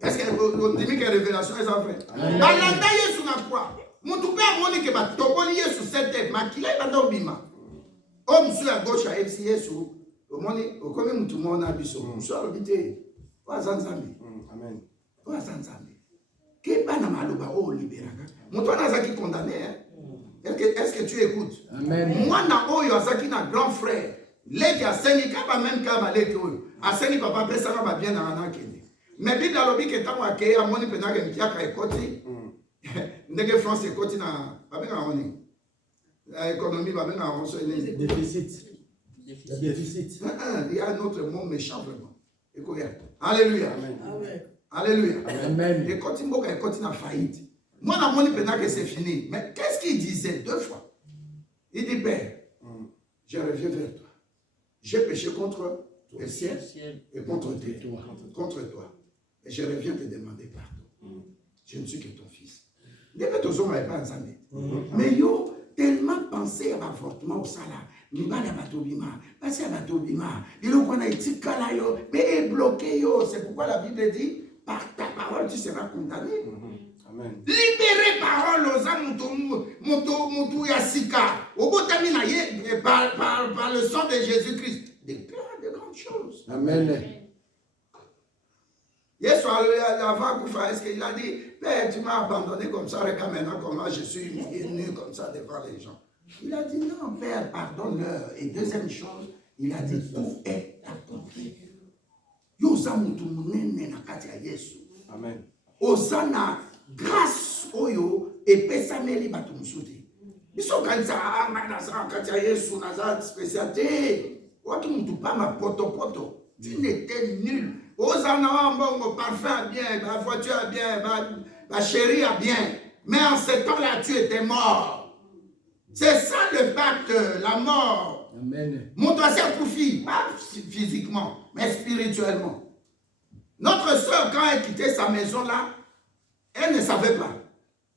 Est-ce que on dit que révélation est vrai? Balanda Yesu na quoi? Mutu pe amoni ke ba toboli Yesu sete makila banda obima. Oh, monsieur à gauche à FCS ou au monde, au commun tout le monde a biso. Monsieur à l'habité, pas Zanzambi. Amen. Que bana maloba o libéraka. Mon toi nazaki condamné. Est-ce que tu écoutes? Amen. Moi na oyo azaki na grand frère. Leki asengi kaba même kaba leki oyo. Asengi papa pesa na ba bien na ana kende. Mais bi dalobi ke tango akei amoni pena ke mkiaka ekoti. Ndenge France ekoti na babenga oni. La économie babenga on so ele. Déficit. Déficit. Il y a un autre mot méchant vraiment. Écoutez. Alléluia. Amen. Alléluia. Amen. Et quand il m'a dit na faillite. Moi, na moni pena que c'est fini. Mais qu'est-ce qu'il disait 2 fois? Il dit, Père, je reviens vers toi. J'ai péché contre le ciel et contre toi. Et je reviens te demander pardon. Je ne suis que ton fils. Mais yo, tellement pensé à l'avortement au salaire. Parce à Batobima, il a été mais bloqué. C'est pourquoi la Bible dit, par ta parole, tu seras condamné. Amen. Libéré parole aux âmes, Moutou Yassika, au bout de par le sang de Jésus-Christ, déclare de grandes choses. Amen. Hier soir, avant Koufa, est-ce qu'il a dit, Père, tu m'as abandonné comme ça, regarde maintenant comment je suis nu comme ça devant les gens. Il a dit, non, Père, pardonne-leur. Et deuxième chose, il a dit, tout est accompli. Yosa Moutou Mounene Nakatia Yesu. Amen. Osana grâce oyo et pesameli batumsuti. Biso kanisa amana katia Yesu naza spécialité. Watu mutupa ma poto. Tu n'étais nul. Osana mbongo parfum bien, ma voiture bien, ma chérie a bien. Mais en ce temps-là tu étais mort. C'est ça le pacte, la mort. Amen. Mon doigt s'est couffé, pas physiquement, mais spirituellement. Notre soeur, quand elle quittait sa maison là, elle ne savait pas.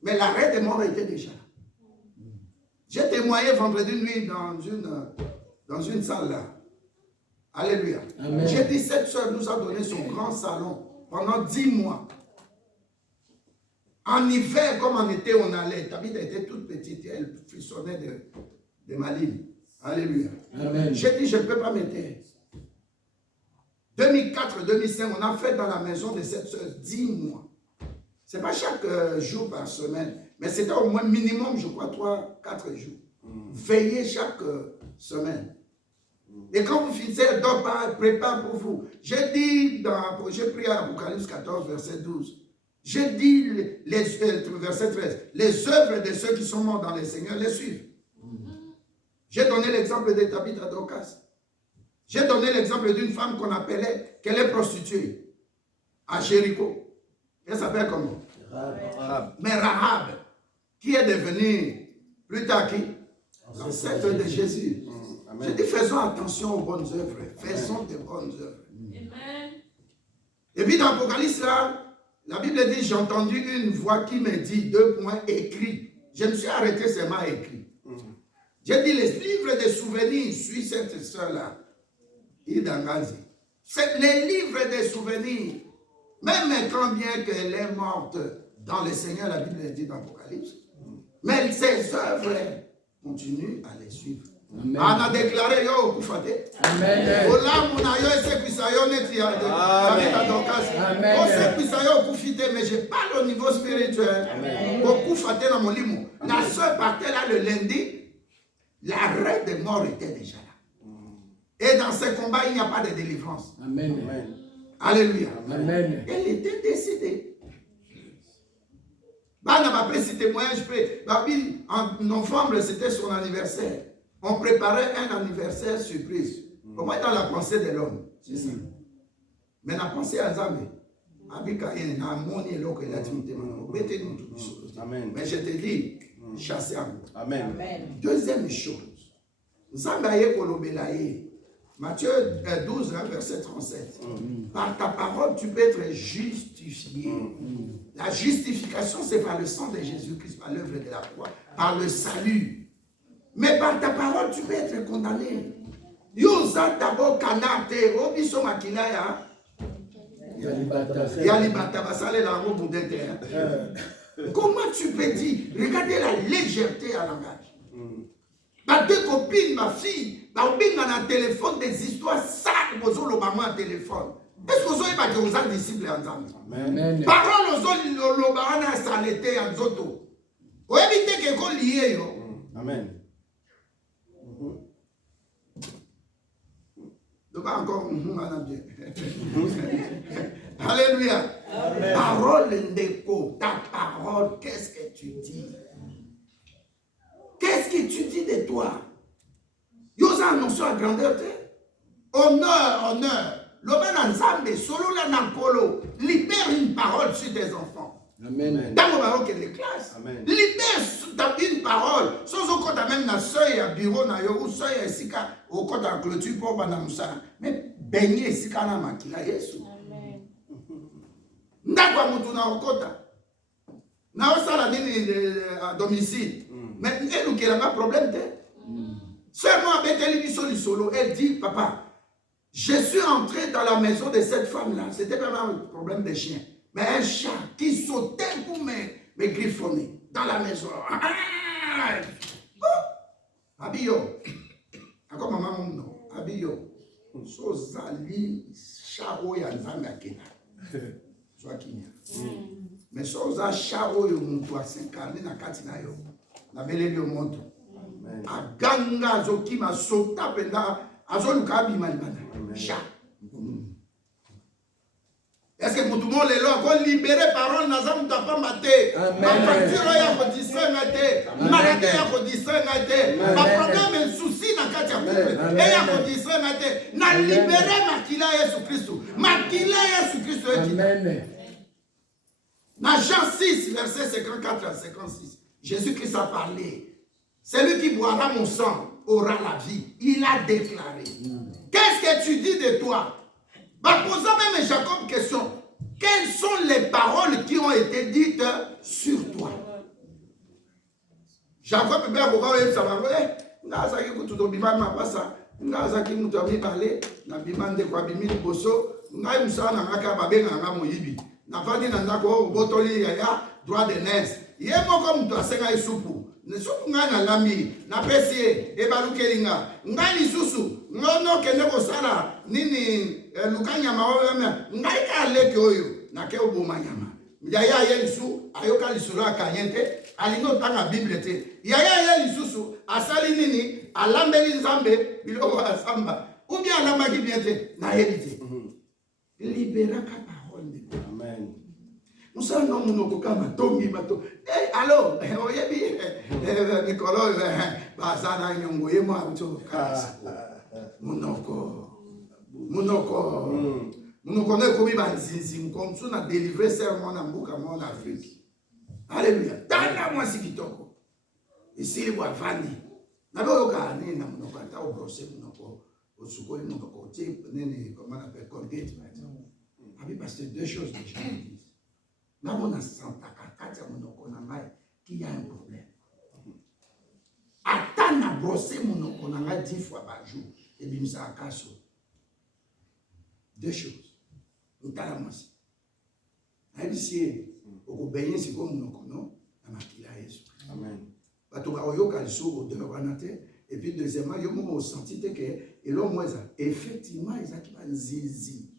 Mais l'arrêt des morts était déjà là. J'ai témoigné vendredi nuit dans une salle là. Alléluia. J'ai dit, cette soeur nous a donné son grand salon pendant 10 mois. En hiver comme en été, on allait. Tabitha était toute petite et elle frissonnait de maline. Alléluia. J'ai dit, je ne peux pas m'aider. 2004-2005, on a fait dans la maison de cette soeur 10 mois. Ce n'est pas chaque jour par semaine, mais c'était au moins minimum, je crois, 3-4 jours. Veillez chaque semaine. Et quand vous finissez, elle dort pas, prépare pour vous. J'ai dit, j'ai pris à Apocalypse 14, verset 12. J'ai dit, verset 13, les œuvres de ceux qui sont morts dans les Seigneurs les suivent. J'ai donné l'exemple de Tabitha Dorcas. J'ai donné l'exemple d'une femme qu'on appelait, qu'elle est prostituée, à Jéricho. Elle s'appelle comment? Rahab. Mais Rahab, qui est devenue plus tard qui? L'ancêtre de Jésus. J'ai dit, faisons attention aux bonnes œuvres. Faisons de bonnes œuvres. Amen. Et puis dans l'Apocalypse, là, la Bible dit, j'ai entendu une voix qui me dit, 2 points, écrit. Je me suis arrêté seulement écrit. J'ai dit, les livres de souvenirs, suis cette soeur-là. C'est les livres des souvenirs. Même quand bien qu'elle est morte dans le Seigneur, la Bible dit dans l'Apocalypse. Mais ses œuvres continuent à les suivre. On a déclaré yo kufate. Amen. Ola muna yo esekwisa yo neti ya de. On sekwisa yo kufite, mais je parle au niveau spirituel. Beaucoup fate na molimo. La sœur partait là le lundi. L'arrêt des morts était déjà là. Et dans ce combat, il n'y a pas de délivrance. Amen. Amen. Alléluia. Amen. Elle était décédée. Bah, n'a pas pris ce témoignage. En novembre, c'était son anniversaire. On préparait un anniversaire surprise. Au moins dans la pensée de l'homme. C'est ça. Mais la pensée à Zambé. Mais je te dis, chasser à vous. Amen. Deuxième chose. Zambaye Kolobelaye. Matthieu 12, verset 37. Par ta parole, tu peux être justifié. La justification, c'est par le sang de Jésus-Christ, par l'œuvre de la croix, par le salut. Mais par ta parole, tu peux être condamné. Yosa tabo kanate, obiso makilaya. Yalibata basale la robe d'être. Comment tu peux dire? Regardez la légèreté à langage. Ma 2 copines, ma fille, on a un téléphone, des histoires sales, le maman un téléphone. Est-ce que vous avez vous êtes disciples ensemble? Amen. Parole aux autres, le baron a saleté en zoto. Vous évitez que vous liez. Amen. Donc encore, alléluia. Amen. Parole ndeko, ta parole, qu'est-ce que tu dis? Qu'est-ce que tu dis de toi? Yosa annonce à grandeur. Honneur, honneur. L'homme ensemble, solo la nankolo, libère une parole sur tes enfants. Amen. Dans le baron que les classes. Amen. Libère une parole. Sans au côté même na seuil à bureau na yo ou seuil à sika au côté à clôture pour banamusa. Mais baigner sika na makila Yesu. Amen. Ndakwa mutu na okota. Na osala nini à domicile. Mais elle qui a pas problème de. Seulement avec elle dit solo, elle dit papa, je suis entré dans la maison de cette femme-là. C'était pas un problème de chien. Mais un chat qui sautait pour me griffonner dans la maison. Abiyo. Encore maman non. Abiyo. Sozali charo ya nzanga kena. Soit kinya. Mais soza charo yo muntu asenka na kati na yo. Na beleli yo monto. Aganga azoki masota penda azoluka abima libana. Chat. Est-ce que tout le monde est là? Qu'on libère parole, nous avons pas maté. Ma facture ya ko disengate. Malade ya ko disengate. Ma problème et souci na kati ya couple. Et ya ko disengate. Na libéré makila Yesu Christo. Makila Yesu Christo. Amen. Dans Jean 6, verset 54 à 56, Jésus-Christ a parlé. Celui qui boira mon sang aura la vie. Il a déclaré. Qu'est-ce que tu dis de toi? Bah, posant même Jacob question, quelles sont les paroles qui ont été dites sur toi? Jacob peut bien ça va Nazaki kutu bima mapasa, Nazaki mutami parler, na bimande kwa bimili boso, ngai musana ngaka babenga nga moyibi. Na vandi na ndako botoli ya droit de nest. Yemo comme toi senga isupu. Ne supu nga na lambi, na pesie e balukelinga. Ngai lisusu, ngono kende ko sala nini lukanya maoya ngai ka leke oyo na ke oboma nyama. Yaya ye lisu ayoka lisolo akanyente alino tanga bible te. Yaya ye lisusu asali nini alambeli nzambe biloko asamba. Ou bien alambaki biente na hérité. Libéraka parole de Amen. Nous sommes non monoko kama tongi mato. Eh alors, oyebi Nicolas bazana nyongo yemo abuto kasa. Monoko Monoko ne komi banzinzi comme ça na délivrer serment na mbuka mo na Afrique. Alléluia. Tana moi sikitoko. Ici le vandi. Na boka ni na monoko ata o brosser monoko. Au suko ni monoko type nene comment on appelle Colgate maintenant. Abi parce que deux choses que je dis. Na mona santa kakata monoko na ngai qui y a un problème. Ata na brosser monoko na ngai 10 fois par jour et bimisa akaso. Deux choses. Nous t'allons aussi. Aïe, au béni, c'est comme nous connaissons, à Makila Yesu. Amen. Bato ba oyoka liso odeur wanate. Et puis deuxièmement, yo mo senti que et l'homme moi effectivement ils a qui va zizi.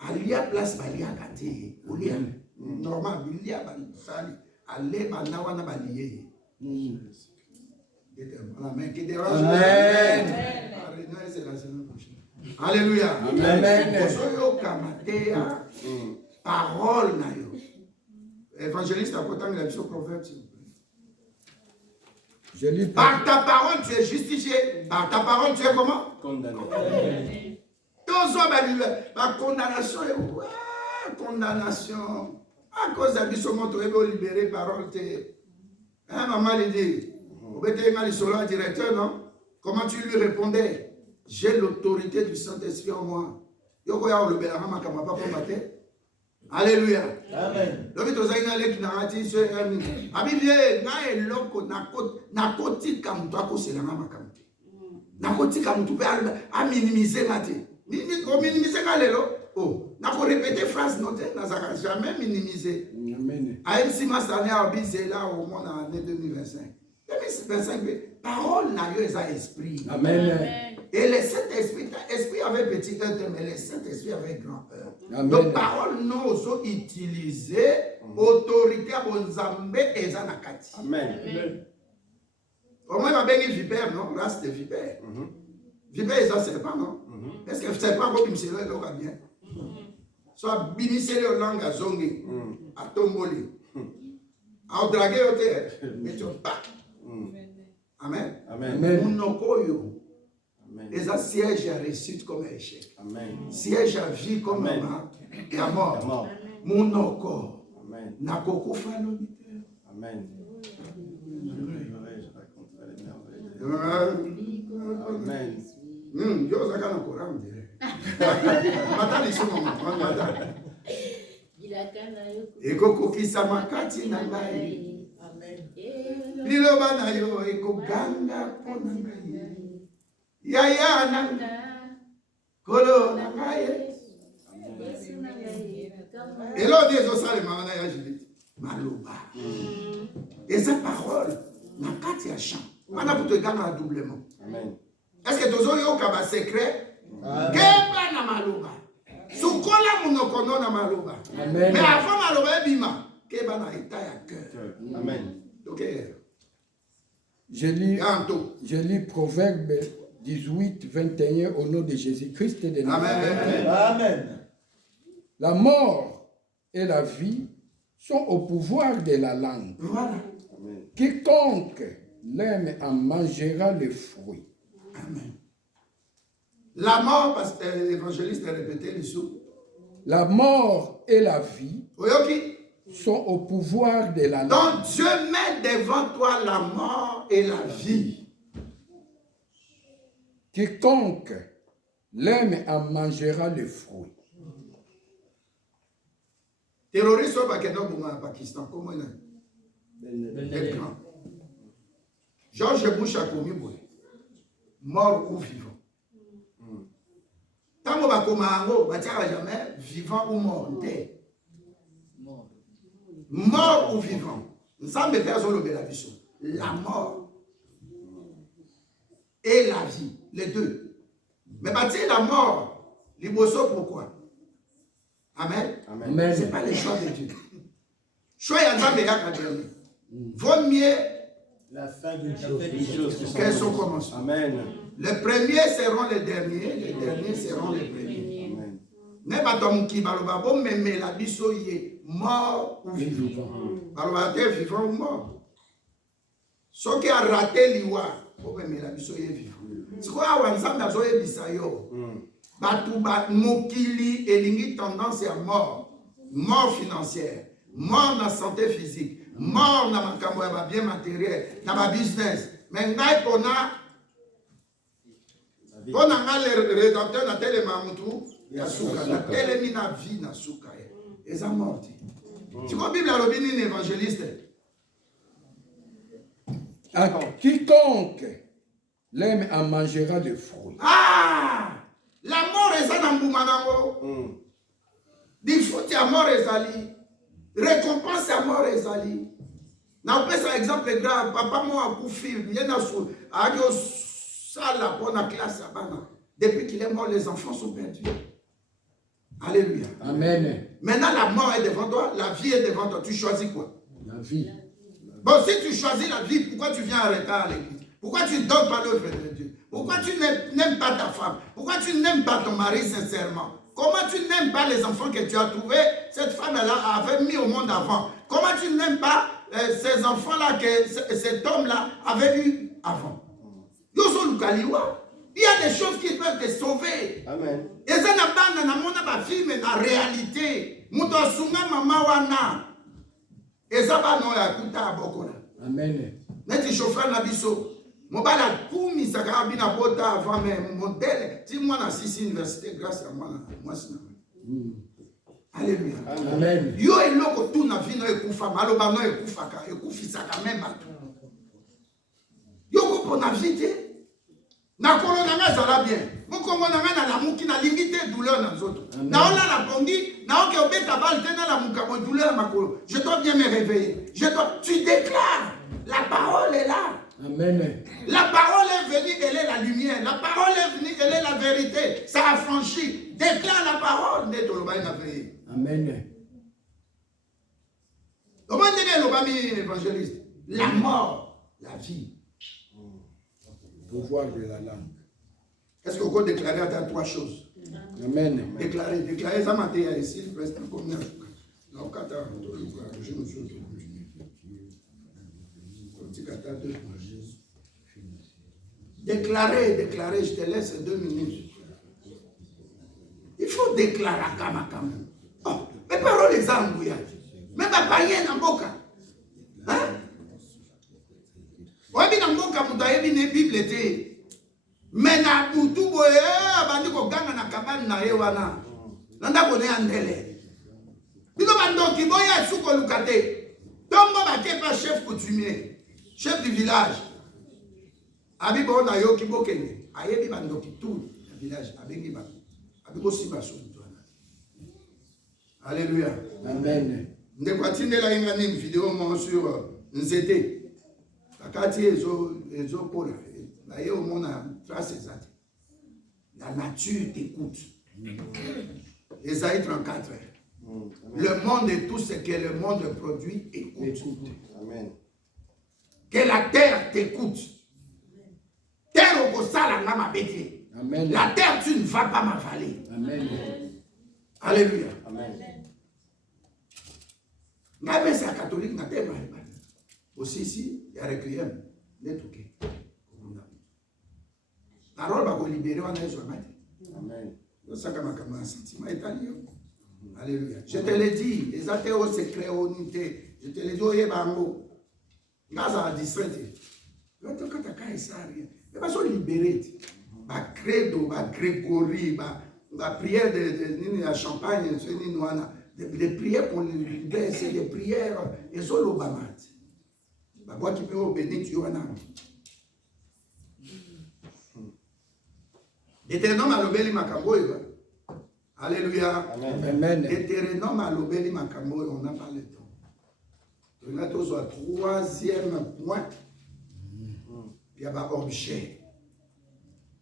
Alia place balia kate, olia normal bilia ba sali, ale ba na wana ba lié. Amen. Qui dérange. Amen. C'est la semaine prochaine. Alléluia. Amen. Parole na yo. Évangéliste à côté de la mission proverbe. Par ta parole tu es justifié. Par ta parole tu es comment? Condamné. La condamnation est condamnation. À cause de ce mot, tu es libéré parole. Hein, maman lui dit, vous êtes un directeur, non? Comment tu lui répondais? J'ai l'autorité du Saint-Esprit en moi. Alléluia. Amen. Oh, n'a pas répété phrase notée, n'a jamais minimisé. Amen. Aïe, si ma année a obéi là au monde en année 2025. 2025, parole n'a eu un esprit. Amen. Et le Saint-Esprit, esprit avait petit E, mais le Saint-Esprit avait grand E. Amen. Donc, parole nous aussi utiliser autorité à Bonzambe et Zanakati. Amen. Au moins, il m'a dit vipère, non? Race de vipère. Vipère, ils ont serpent, non? Est-ce que serpent, vous me là, il bien? Soit binissé le langue à zongi, à tomboli, à draguer au terre, mais tu pas. Amen. Amen. Monokoyo. Amen. Et ça, siège à réussite comme échec. Amen. Siège à vie comme Amen. maman et à mort. Amen. Monoko. Amen. Nakoko falo. Amen. Je raconterai les merveilles. Amen. Yo zaka na Coran dire. Mata liso mama, mata. Ekoko kisama kati na ngai. Liloba na yo ekoganga pona ngai. Yaya na kolo na ngai. Et là, Dieu sale mana ya Judith. Maloba. Et sa parole na kati ya champ. Wana pour te gagner doublement. Amen. Est-ce que tozo yo kaba secret? Keba na maloba. Sukola munokono na maloba. Amen. Mais avant maloba ebima, keba na état ya cœur. Amen. OK. Je lis Yanto. Proverbe 18, 21 au nom de Jésus-Christ de Nazareth. Amen. Amen. La mort et la vie sont au pouvoir de la langue. Voilà. Amen. Quiconque l'aime en mangera le fruit. Amen. La mort, parce que l'évangéliste a répété les sous. La mort et la vie Oyoki. sont au pouvoir de la langue. Donc Dieu met devant toi la mort et la vie. Quiconque l'aime en mangera le fruit. Terroriste au Pakistan, comment il est? Grand. George Bush a commis mort ou vivant. Tant qu'on va commander, on jamais vivant ou mort. Mort ou vivant. Nous sommes des personnes de la vision. La mort et la vie, les deux. Mais bâtir la mort, les bossos, pourquoi? Amen. Amen. Ce n'est pas le choix de Dieu. Choix à Dieu, vaut mieux La fin d'une chose. qu'elles sont commencées. Amen. Les premiers seront les derniers, les derniers seront les premiers. Amen. Mais batom qui baloba bon mais la biso yé mort ou vivant. Baloba te vivant ou mort. Ce qui a raté l'iwa, bon mais la biso yé vivant. C'est quoi wanzam na zoye bisayo? Batu bat mokili elingi tendance à mort. Mort financière, mort dans la santé physique, mort dans makambo ya bien matériel, dans ma business. Mais ngai pona pona ngai le rédempteur na tele mamutu ya suka na tele mi na vie na suka ya. Eza morti. Tu vois Bible a lobini ni évangéliste. À quiconque l'aime en mangera le fruit. Ah! La mort est ça dans Mboumanango. Di foot ya mort ezali. Récompense ya mort ezali. Na pesa par exemple grave papa mo akufi yena so ayo sala pour la classe à bana. Depuis qu'il est mort les enfants sont perdus. Alléluia. Amen. Maintenant la mort est devant toi, la vie est devant toi. Tu choisis quoi? La vie. Bon, si tu choisis la vie, pourquoi tu viens en retard à l'église? Pourquoi tu ne donnes pas l'œuvre de Dieu? Pourquoi tu n'aimes pas ta femme? Pourquoi tu n'aimes pas ton mari sincèrement? Comment tu n'aimes pas les enfants que tu as trouvés? Cette femme-là avait mis au monde avant. Comment tu n'aimes pas ces enfants-là que cet homme-là avait eu avant? Il y a des choses qui peuvent te sauver. Amen. Et ça n'a pas na film na réalité. Muto sunga mama wana. Et ça va no ya kuta bokola. Amen. Neti chauffeur na biso. Mobala kumi sakara bina bota avant mais modèle. Si moi na 6 université grâce à moi sina. Alléluia. Amen. Yo eloko tout na vie no ekufa maloba no ekufaka ekufisaka même bato. Yo ko na vie te. Na kolona nga zala bien. Mukongo na nga na lamuki na lingite douleur na nzoto. Na ona la pongi, na oke obeta balte na la mukamo douleur makolo. Je dois bien me réveiller. Tu déclares. La parole est là. Amen. La parole est venue, elle est là. la lumière. La parole est venue, elle est la vérité. Ça a franchi. Déclare la parole. Amen. Comment dire l'obami évangéliste? La mort, la vie. Pouvoir de la langue. Est-ce qu'on peut déclarer à trois choses? Amen. Déclarer ça m'a été ici, presque combien? Non, 14. Déclarer, je te laisse 2 minutes. Il faut déclarer à Kamakam. Oh, mes paroles les embrouillent. Mais pas païen dans boca. Hein? Ouais, bien dans boca, vous avez une Bible. Mais na butu boye, abandi ko ganga na kabane na ewana. Nanda ko ne andele. Bino bandoki boya suko lukate. Tombo ba kepa chef coutumier, chef du village. Abi bo na yo kibokene. Ayebi bandoki tout le village abengi ba. Abi ko siba so mutwana. Alléluia. Amen. Ndekwatinela ingani vidéo mo sur nzete. Kakati ezo pola. Là, au monde a trace exacte. La nature t'écoute. Ésaïe 34. Le monde et tout ce que le monde produit écoute. Amen. Que la terre t'écoute. Terre au la lama bété. Amen. La terre, tu ne vas pas m'avaler. Amen. Alléluia. Amen. N'a c'est catholique, n'a pas aussi ici, il y a requiem. N'est ok. Parole va vous libérer, on est sur la Amen. Alléluia. Je te l'ai dit, les athées au secret, au unité. Je te l'ai dit, au Yébango. Gaza a distrait. Quand tu as ça, mais pas se libérer. Ma credo, ma Grégory, ma prière de la Champagne, des prières pour les libérer, c'est des prières, et sur l'Obama. Ma voix qui peut bénir, tu en as. Deutéronome alobeli makambo. Alléluia. Amen. Deutéronome alobeli makambo, on n'a pas le temps. On a tous au troisième point. Il y a objet.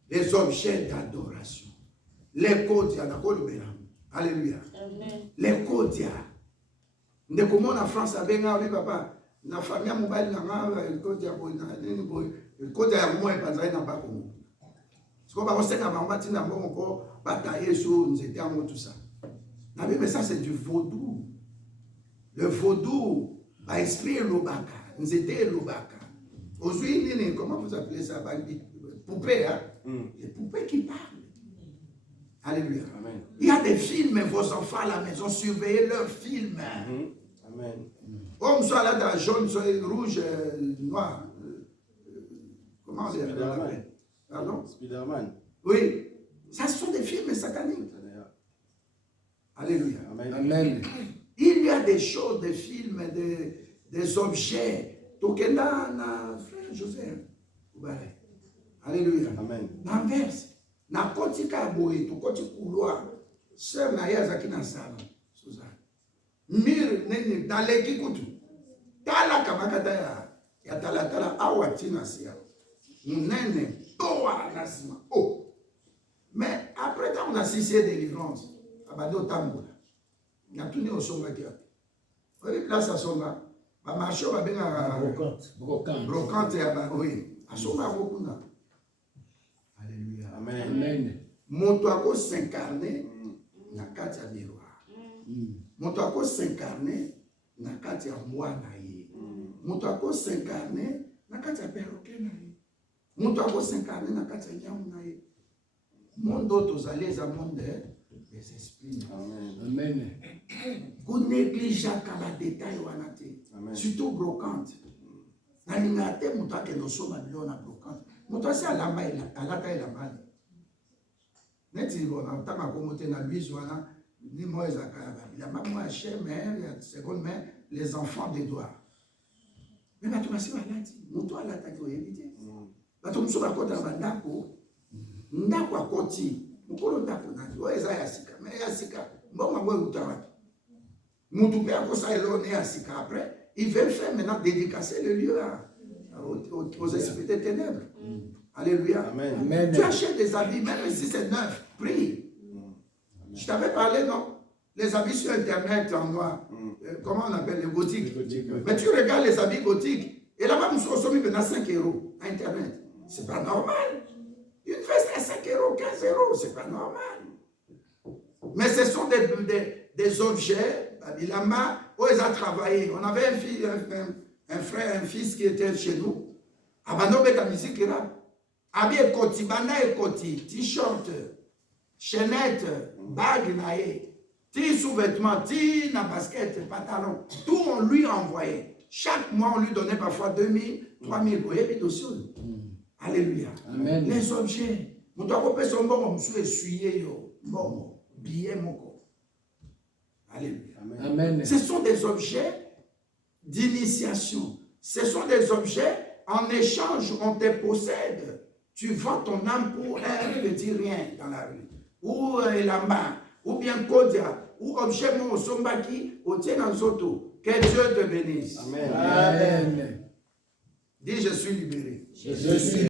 Les objets d'adoration. Les codes, alléluia. Les codes. Nous comment en France avec un papa. La famille mobile n'a pas le code. Le code est moins pas pas comme. Mais ça c'est du vaudou. Le vaudou va esprit l'obaka. Nous étions l'obaka. Aujourd'hui, comment vous appelez ça? Poupée, hein? Les poupées qui parlent. Alléluia. Amen. Il y a des films, vos enfants à la maison, surveillez leurs films. Amen. Homme soit là dans jaune, soit rouge, noir. Comment on l'appelle? Pardon? Spider-Man. Oui. Ça sont des films sataniques. Alléluia. Amen. Amen. Il y a des choses, des films, des objets. Tokenda, frère Joseph. Alléluia. Amen. N'inverse. Na koti kaboye, to koti couloir. Sœur na yazaki na salon. Suzanne. Mir nene daleki kutu. Tala kamakata ya tala awati na siya. Nene toa nasima. Oh. Mais après quand on a cessé délivrance, abado tambola. Na tuni osonga kia. Oui, place à songa. Ba marcho ba benga brocante ya ba oui. Asonga bokuna. Alléluia. Amen. Amen. Moto ako s'incarner na kati ya miroir. Moto ako s'incarner na kati ya mwana ye. Moto ako s'incarner na kati ya perroquet na ye. Moto ako s'incarner na kati ya nyamu na ye. Monde tozali eza monde des esprits. Amen. Amen. Ko négligea kala détail wana te. Surtout brocante. Na linga te moto akende osomba bilo na brocante. Moto asi alamba alata elamba. Neti bona tanga komote na luise wana ni moi ezaka bilamba moi cher mais seconde main les enfants d'Édouard. Mais bato basi balati moto alata ko éviter. Bato muso bakota bandako ndako akoti mukolo ndako na yo eza ya sika mais ya sika mbongo mwe utawa. Mutu pe akosa elone ya sika après il veut faire maintenant dédicacer le lieu aux esprits des ténèbres. Alléluia. Amen. Amen. Tu achètes des habits, même si c'est neuf, prie. Je t'avais parlé, non? Les habits sur Internet en noir. Comment on appelle les gothiques? Mais tu regardes les habits gothiques. Et là-bas, nous sommes maintenant 5 euros à Internet. C'est pas normal. Une veste à 5 euros, 15 euros, c'est pas normal. Mais ce sont des objets, Babilama, où ils ont travaillé. On avait un frère, un fils qui était chez nous. Abandonné la musique là. Habillé koti, bana et koti, t-shirt, chaînette, bague naïe, ti sous-vêtements, ti na basket, pantalon. Tout on lui envoyait. Chaque mois, on lui donnait parfois 2000, 3000. Vous voyez, aussi. Alléluia. Amen. Les objets. Nous devons pas son bon, on se essuyer, bon, billet, mon corps. Alléluia. Amen. Ce sont des objets d'initiation. Ce sont des objets, en échange, on te possède. Tu vends ton âme pour un ne dit rien dans la rue. Ou la main, ou bien Kodia, ou objet mon sombaki, ou tien dans auto. Que Dieu te bénisse. Amen. Amen. Dis, je suis libéré. Je suis